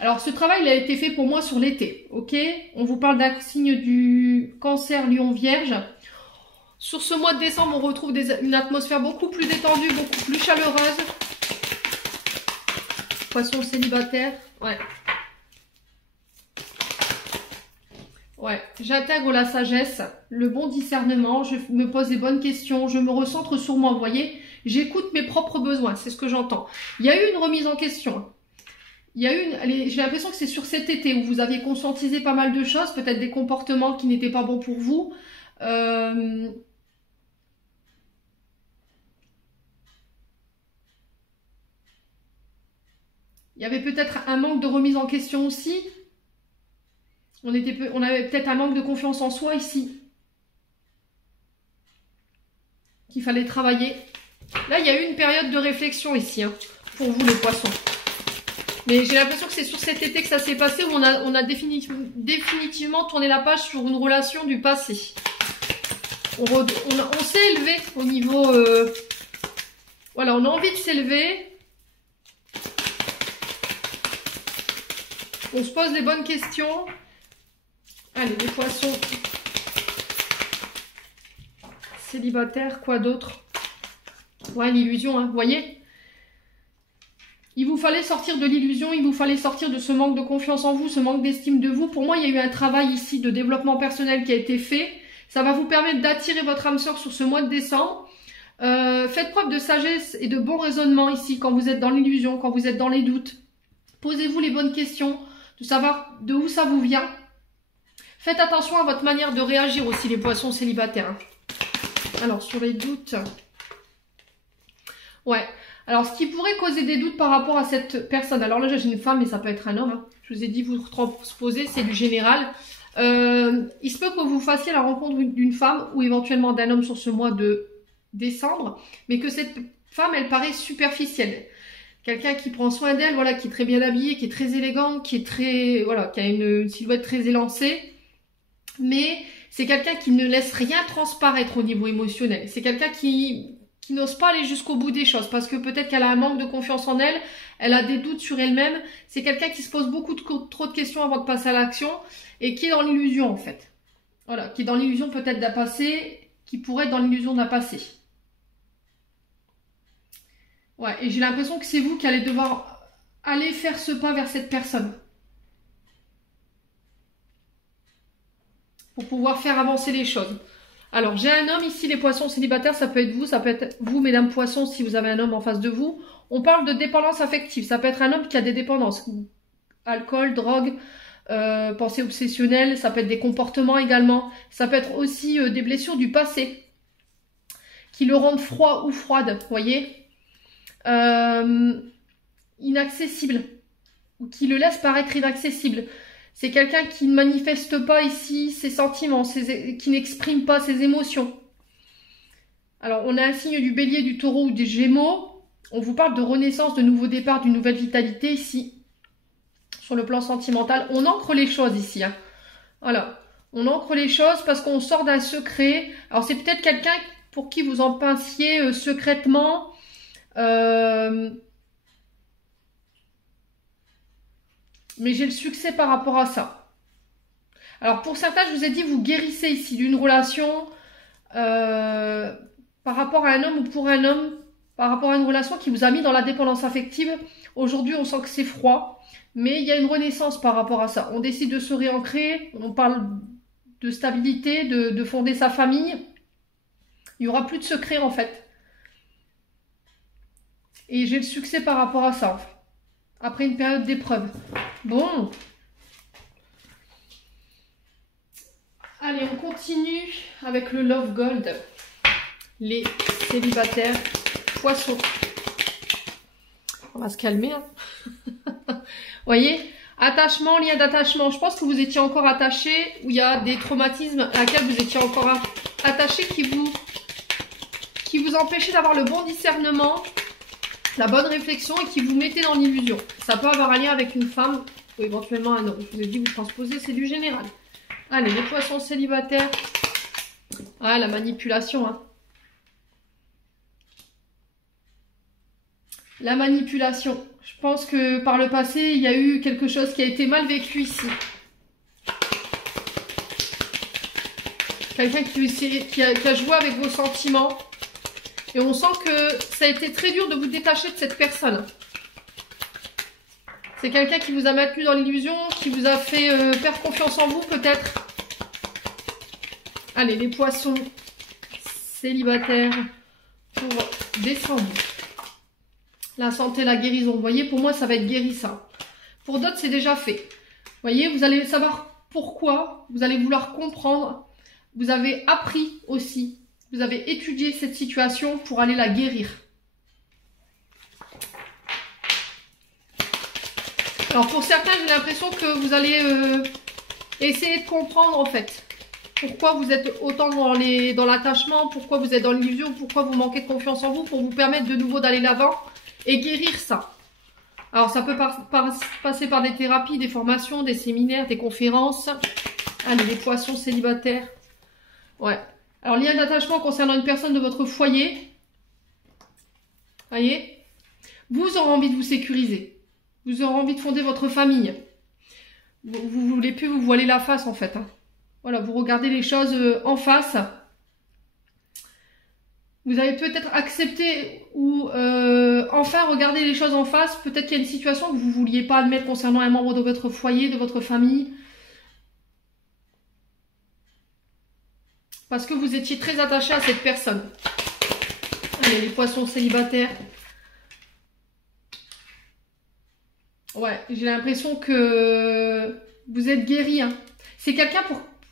Alors, ce travail, il a été fait pour moi sur l'été, ok? On vous parle d'un signe du Cancer, Lion, Vierge. Sur ce mois de décembre, on retrouve une atmosphère beaucoup plus détendue, beaucoup plus chaleureuse. Poisson célibataire, ouais. Ouais, j'intègre la sagesse, le bon discernement, je me pose les bonnes questions, je me recentre sur moi, vous voyez? J'écoute mes propres besoins, c'est ce que j'entends. Il y a eu une remise en question. Il y a eu j'ai l'impression que c'est sur cet été où vous aviez conscientisé pas mal de choses, peut-être des comportements qui n'étaient pas bons pour vous. Il y avait peut-être un manque de remise en question aussi. On avait peut-être un manque de confiance en soi ici. Qu'il fallait travailler. Là, il y a eu une période de réflexion ici, hein, pour vous les poissons. Mais j'ai l'impression que c'est sur cet été que ça s'est passé, où on a définitivement tourné la page sur une relation du passé. On s'est élevé au niveau... voilà, on a envie de s'élever. On se pose les bonnes questions. Allez, les poissons. Célibataire, quoi d'autre? Ouais, l'illusion, hein, vous voyez? Il vous fallait sortir de l'illusion, il vous fallait sortir de ce manque de confiance en vous, ce manque d'estime de vous. Pour moi, il y a eu un travail ici de développement personnel qui a été fait. Ça va vous permettre d'attirer votre âme sœur sur ce mois de décembre. Faites preuve de sagesse et de bon raisonnement ici quand vous êtes dans l'illusion, quand vous êtes dans les doutes. Posez-vous les bonnes questions, de savoir de où ça vous vient. Faites attention à votre manière de réagir aussi, les poissons célibataires. Alors, sur les doutes... Ouais. Alors, ce qui pourrait causer des doutes par rapport à cette personne. Alors là, j'ai une femme, mais ça peut être un homme. Hein. Je vous ai dit, vous transposez, c'est du général. Il se peut que vous fassiez la rencontre d'une femme ou éventuellement d'un homme sur ce mois de décembre, mais que cette femme, elle paraît superficielle. Quelqu'un qui prend soin d'elle, voilà, qui est très bien habillée, qui est très élégante, qui est très, voilà, qui a une silhouette très élancée. Mais c'est quelqu'un qui ne laisse rien transparaître au niveau émotionnel. C'est quelqu'un qui n'ose pas aller jusqu'au bout des choses parce que peut-être qu'elle a un manque de confiance en elle, elle a des doutes sur elle-même. C'est quelqu'un qui se pose trop de questions avant de passer à l'action et qui est dans l'illusion en fait. Voilà, qui est dans l'illusion peut-être d'un passé, qui pourrait être dans l'illusion d'un passé. Ouais, et j'ai l'impression que c'est vous qui allez devoir aller faire ce pas vers cette personne. Pour pouvoir faire avancer les choses. Alors, j'ai un homme ici, les poissons célibataires, ça peut être vous, mesdames poissons, si vous avez un homme en face de vous. On parle de dépendance affective, ça peut être un homme qui a des dépendances. Alcool, drogue, pensée obsessionnelle, ça peut être des comportements également. Ça peut être aussi des blessures du passé qui le rendent froid ou froide, vous voyez. Inaccessible, ou qui le laisse paraître inaccessible. C'est quelqu'un qui ne manifeste pas ici ses sentiments, qui n'exprime pas ses émotions. Alors, on a un signe du bélier, du taureau ou des gémeaux. On vous parle de renaissance, de nouveau départ, d'une nouvelle vitalité ici. Sur le plan sentimental, on ancre les choses ici. Hein. Voilà, on ancre les choses parce qu'on sort d'un secret. Alors, c'est peut-être quelqu'un pour qui vous en pensiez secrètement. Mais j'ai le succès par rapport à ça. Alors pour certains, je vous ai dit, vous guérissez ici d'une relation par rapport à un homme ou pour un homme, par rapport à une relation qui vous a mis dans la dépendance affective. Aujourd'hui, on sent que c'est froid, mais il y a une renaissance par rapport à ça. On décide de se réancrer, on parle de stabilité, de fonder sa famille. Il n'y aura plus de secret en fait. Et j'ai le succès par rapport à ça, après une période d'épreuve. Bon. Allez, on continue avec le Love Gold. Les célibataires poissons. On va se calmer. Hein. Vous voyez, attachement, lien d'attachement. Je pense que vous étiez encore attaché, ou il y a des traumatismes à laquelle vous étiez encore attaché qui vous empêchaient d'avoir le bon discernement, la bonne réflexion et qui vous mettez dans l'illusion. Ça peut avoir un lien avec une femme ou éventuellement un homme. Je vous ai dit, vous transposez, c'est du général. Allez, les poissons célibataires. Ah, la manipulation. Hein. La manipulation. Je pense que par le passé, il y a eu quelque chose qui a été mal vécu ici. Quelqu'un qui a joué avec vos sentiments. Et on sent que ça a été très dur de vous détacher de cette personne. C'est quelqu'un qui vous a maintenu dans l'illusion, qui vous a fait perdre confiance en vous peut-être. Allez, les poissons célibataires pour décembre. La santé, la guérison. Vous voyez, pour moi, ça va être guéri ça. Pour d'autres, c'est déjà fait. Vous voyez, vous allez savoir pourquoi. Vous allez vouloir comprendre. Vous avez appris aussi. Vous avez étudié cette situation pour aller la guérir. Alors pour certains, j'ai l'impression que vous allez Essayez de comprendre en fait pourquoi vous êtes autant dans l'attachement, pourquoi vous êtes dans l'illusion, pourquoi vous manquez de confiance en vous, pour vous permettre de nouveau d'aller l'avant et guérir ça. Alors ça peut passer par des thérapies, des formations, des séminaires, des conférences. Allez, les poissons célibataires. Ouais. Alors lien d'attachement concernant une personne de votre foyer. Voyez, vous aurez envie de vous sécuriser. Vous aurez envie de fonder votre famille. Vous voulez plus vous voiler la face en fait. Hein. Voilà, vous regardez les choses en face. Vous avez peut-être accepté ou enfin regarder les choses en face. Peut-être qu'il y a une situation que vous ne vouliez pas admettre concernant un membre de votre foyer, de votre famille. Parce que vous étiez très attaché à cette personne. Allez, les poissons célibataires. Ouais, j'ai l'impression que vous êtes guéri. Hein. C'est quelqu'un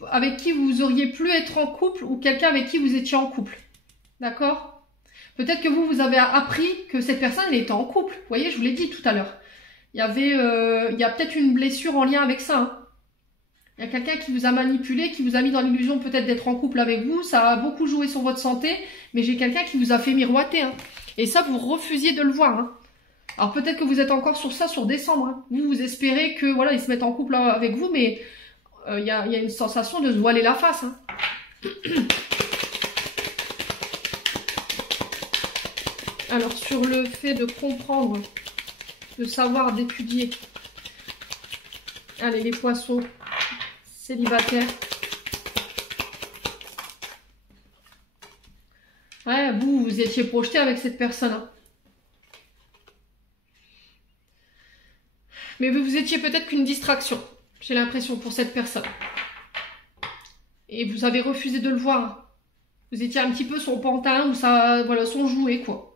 avec qui vous auriez pu être en couple ou quelqu'un avec qui vous étiez en couple. D'accord? Peut-être que vous avez appris que cette personne elle était en couple. Vous voyez, je vous l'ai dit tout à l'heure. Il y a peut-être une blessure en lien avec ça. Hein. Il y a quelqu'un qui vous a manipulé, qui vous a mis dans l'illusion peut-être d'être en couple avec vous. Ça a beaucoup joué sur votre santé. Mais j'ai quelqu'un qui vous a fait miroiter. Hein. Et ça, vous refusiez de le voir. Hein. Alors peut-être que vous êtes encore sur ça sur décembre. Hein. Vous espérez que voilà, ils se mettent en couple avec vous. Mais il y a une sensation de se voiler la face. Hein. Alors sur le fait de comprendre, de savoir, d'étudier. Allez, les poissons célibataires. Ouais, vous étiez projeté avec cette personne. Hein. Mais vous étiez peut-être qu'une distraction, j'ai l'impression, pour cette personne. Et vous avez refusé de le voir. Vous étiez un petit peu son pantin ou voilà, son jouet, quoi.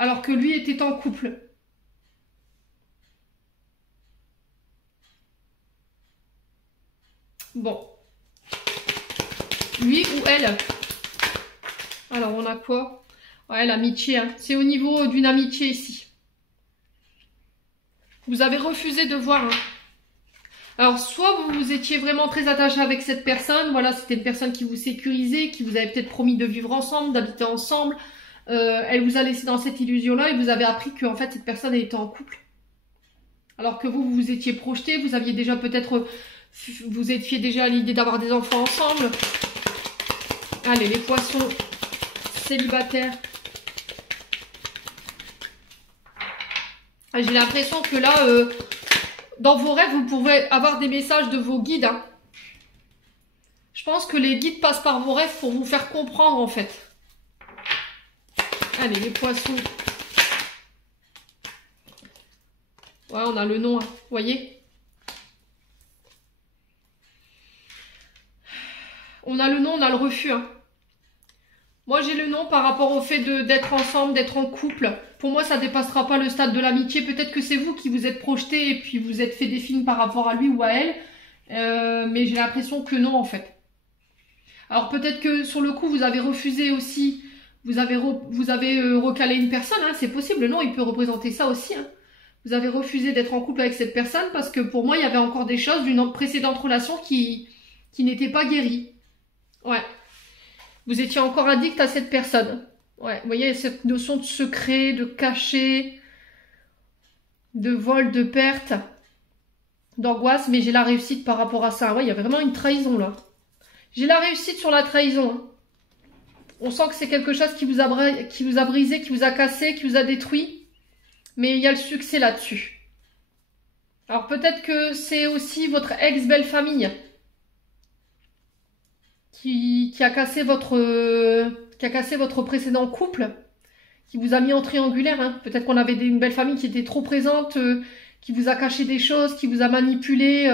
Alors que lui était en couple. Bon. Lui ou elle. Alors, on a quoi? Ouais, l'amitié. Hein. C'est au niveau d'une amitié ici. Vous avez refusé de voir. Hein. Alors, soit vous étiez vraiment très attaché avec cette personne. Voilà, c'était une personne qui vous sécurisait, qui vous avait peut-être promis de vivre ensemble, d'habiter ensemble. Elle vous a laissé dans cette illusion-là et vous avez appris que en fait, cette personne elle était en couple. Alors que vous vous étiez projeté, vous aviez déjà peut-être... Vous étiez déjà à l'idée d'avoir des enfants ensemble. Allez, les poissons célibataires. J'ai l'impression que là, dans vos rêves, vous pouvez avoir des messages de vos guides. Hein. Je pense que les guides passent par vos rêves pour vous faire comprendre en fait. Allez, les poissons. Ouais, on a le nom, hein. Vous voyez? On a le nom, on a le refus. Hein. Moi, j'ai le nom par rapport au fait d'être ensemble, d'être en couple. Pour moi, ça ne dépassera pas le stade de l'amitié. Peut-être que c'est vous qui vous êtes projeté et puis vous êtes fait des films par rapport à lui ou à elle. Mais j'ai l'impression que non, en fait. Alors, peut-être que sur le coup, vous avez refusé aussi. Vous avez recalé une personne. Hein, c'est possible. Non, il peut représenter ça aussi. Hein. Vous avez refusé d'être en couple avec cette personne parce que pour moi, il y avait encore des choses d'une précédente relation qui n'étaient pas guéries. Ouais. Vous étiez encore addict à cette personne. Ouais, vous voyez, cette notion de secret, de caché, de vol, de perte, d'angoisse, mais j'ai la réussite par rapport à ça. Ouais, il y a vraiment une trahison là. J'ai la réussite sur la trahison. Hein. On sent que c'est quelque chose qui vous a brisé, qui vous a cassé, qui vous a détruit. Mais il y a le succès là-dessus. Alors peut-être que c'est aussi votre ex-belle-famille qui a cassé votre précédent couple, qui vous a mis en triangulaire. Hein. Peut-être qu'on avait une belle famille qui était trop présente, qui vous a caché des choses, qui vous a manipulé.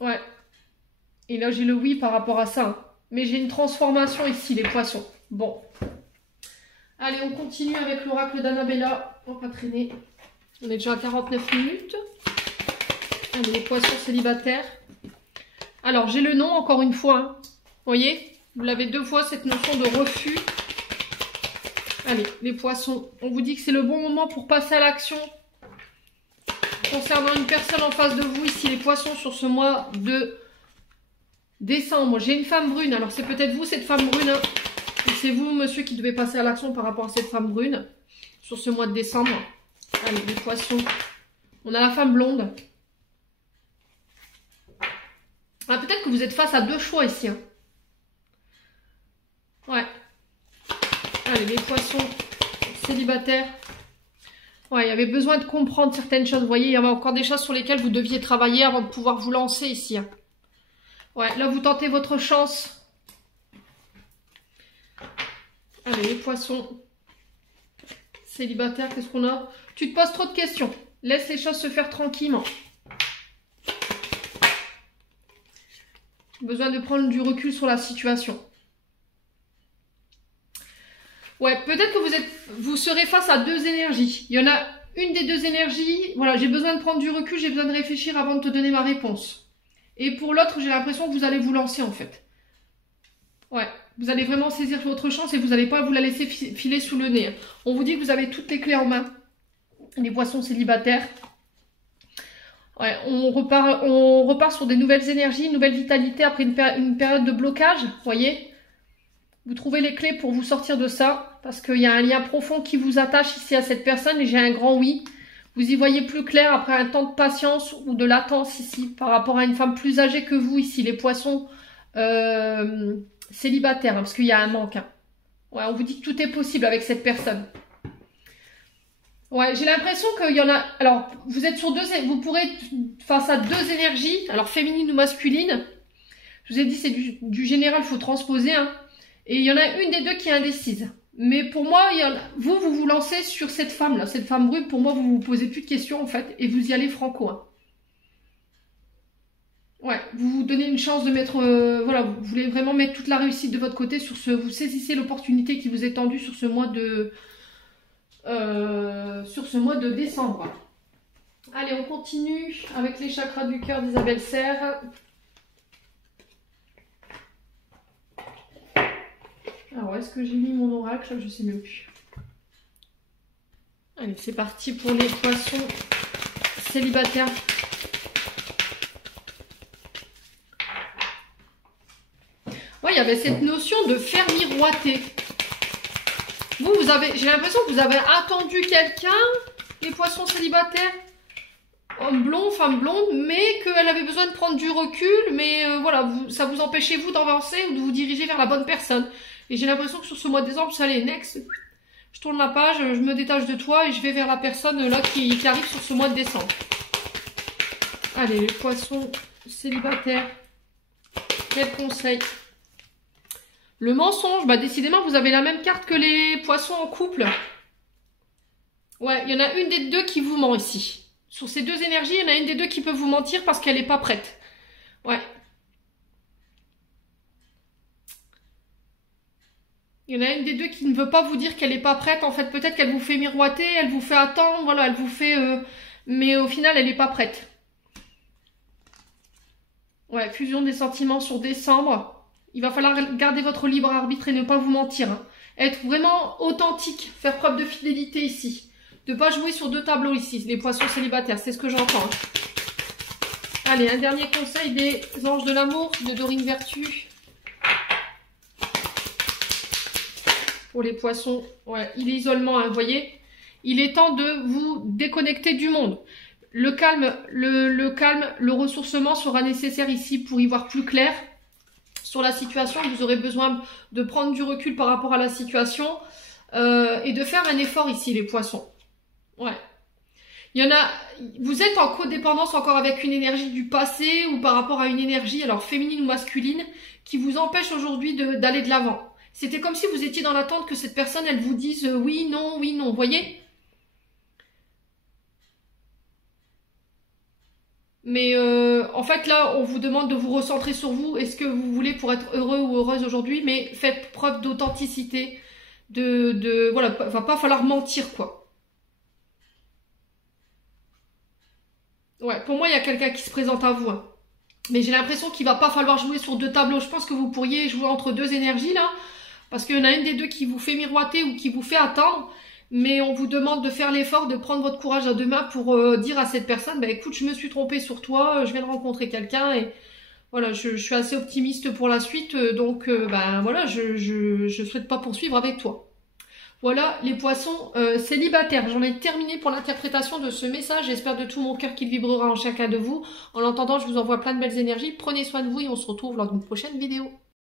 Ouais. Et là, j'ai le oui par rapport à ça. Hein. Mais j'ai une transformation ici, les poissons. Bon. Allez, on continue avec l'oracle d'Annabella. On va pas traîner. On est déjà à 49 minutes. Allez, les poissons célibataires. Alors, j'ai le nom encore une fois. Hein. Vous voyez? Vous l'avez deux fois, cette notion de refus. Allez, les poissons. On vous dit que c'est le bon moment pour passer à l'action. concernant une personne en face de vous, ici les poissons, sur ce mois de décembre. J'ai une femme brune, alors c'est peut-être vous cette femme brune, hein. C'est vous monsieur qui devez passer à l'action par rapport à cette femme brune, sur ce mois de décembre. Allez, les poissons. On a la femme blonde. Ah, peut-être que vous êtes face à deux choix ici, hein. Ouais. Allez, les poissons célibataires. Ouais, il y avait besoin de comprendre certaines choses. Vous voyez, il y avait encore des choses sur lesquelles vous deviez travailler avant de pouvoir vous lancer ici, hein. Ouais, là, vous tentez votre chance. Allez, les poissons célibataires, qu'est-ce qu'on a? Tu te poses trop de questions. Laisse les choses se faire tranquillement. Besoin de prendre du recul sur la situation. Ouais, peut-être que vous serez face à deux énergies. Il y en a une des deux énergies. Voilà, j'ai besoin de prendre du recul, j'ai besoin de réfléchir avant de te donner ma réponse. Et pour l'autre, j'ai l'impression que vous allez vous lancer en fait. Ouais, vous allez vraiment saisir votre chance et vous n'allez pas vous la laisser filer sous le nez. On vous dit que vous avez toutes les clés en main. Les poissons célibataires. Ouais, on repart sur des nouvelles énergies, une nouvelle vitalité après une période de blocage, vous voyez. Vous trouvez les clés pour vous sortir de ça, parce qu'il y a un lien profond qui vous attache ici à cette personne, et j'ai un grand oui. Vous y voyez plus clair après un temps de patience ou de latence ici, par rapport à une femme plus âgée que vous ici, les poissons célibataires, hein, parce qu'il y a un manque, hein. Ouais, on vous dit que tout est possible avec cette personne. Ouais, j'ai l'impression qu'il y en a... Alors, vous êtes sur vous pourrez être face à deux énergies, alors féminine ou masculine. Je vous ai dit, c'est du général, il faut transposer, hein. Et il y en a une des deux qui est indécise. Mais pour moi, vous vous lancez sur cette femme-là, cette femme brune. Pour moi, vous vous posez plus de questions, en fait, et vous y allez franco, hein. Ouais, vous vous donnez une chance de mettre... voilà, vous voulez vraiment mettre toute la réussite de votre côté sur ce... Vous saisissez l'opportunité qui vous est tendue sur ce mois de... décembre. Allez, on continue avec les chakras du cœur d'Isabelle Serre. Alors, est-ce que j'ai mis mon oracle? Je sais même plus. Allez, c'est parti pour les poissons célibataires. Ouais, il y avait cette notion de faire miroiter. J'ai l'impression que vous avez attendu quelqu'un, les poissons célibataires, homme blond, femme blonde, mais qu'elle avait besoin de prendre du recul, mais voilà, ça vous empêchait vous d'avancer ou de vous diriger vers la bonne personne. Et j'ai l'impression que sur ce mois de décembre, ça allait next. Je tourne la page, je me détache de toi et je vais vers la personne là qui arrive sur ce mois de décembre. Allez, les poissons célibataires, quel conseil? Le mensonge, bah décidément vous avez la même carte que les poissons en couple. Ouais, il y en a une des deux qui vous ment ici. Sur ces deux énergies, il y en a une des deux qui peut vous mentir parce qu'elle n'est pas prête. Ouais. Il y en a une des deux qui ne veut pas vous dire qu'elle n'est pas prête. En fait, peut-être qu'elle vous fait miroiter, elle vous fait attendre, voilà, elle vous fait... mais au final, elle n'est pas prête. Ouais, fusion des sentiments sur décembre. Il va falloir garder votre libre arbitre et ne pas vous mentir, hein. Être vraiment authentique, faire preuve de fidélité ici. De ne pas jouer sur deux tableaux ici, les poissons célibataires, c'est ce que j'entends, hein. Allez, un dernier conseil des anges de l'amour de Dorine Vertu. Pour les poissons, ouais, il est isolement, hein, vous voyez. Il est temps de vous déconnecter du monde. Le calme, le ressourcement sera nécessaire ici pour y voir plus clair sur la situation. Vous aurez besoin de prendre du recul par rapport à la situation et de faire un effort ici, les poissons. Ouais. Il y en a, vous êtes en codépendance encore avec une énergie du passé ou par rapport à une énergie, alors féminine ou masculine, qui vous empêche aujourd'hui d'aller de l'avant. C'était comme si vous étiez dans l'attente que cette personne, elle vous dise oui, non, vous voyez? Mais en fait, là, on vous demande de vous recentrer sur vous. Est-ce que vous voulez pour être heureux ou heureuse aujourd'hui? Mais faites preuve d'authenticité. Voilà, va pas falloir mentir, quoi. Ouais, pour moi, il y a quelqu'un qui se présente à vous, hein. Mais j'ai l'impression qu'il va pas falloir jouer sur deux tableaux. Je pense que vous pourriez jouer entre deux énergies, là. Parce qu'il y en a une des deux qui vous fait miroiter ou qui vous fait attendre. mais on vous demande de faire l'effort de prendre votre courage à deux mains pour dire à cette personne, bah écoute, je me suis trompée sur toi, je viens de rencontrer quelqu'un et voilà, je suis assez optimiste pour la suite, donc ben voilà, je souhaite pas poursuivre avec toi. Voilà, les poissons célibataires. J'en ai terminé pour l'interprétation de ce message. J'espère de tout mon cœur qu'il vibrera en chacun de vous. En l'entendant, je vous envoie plein de belles énergies. Prenez soin de vous et on se retrouve lors d'une prochaine vidéo.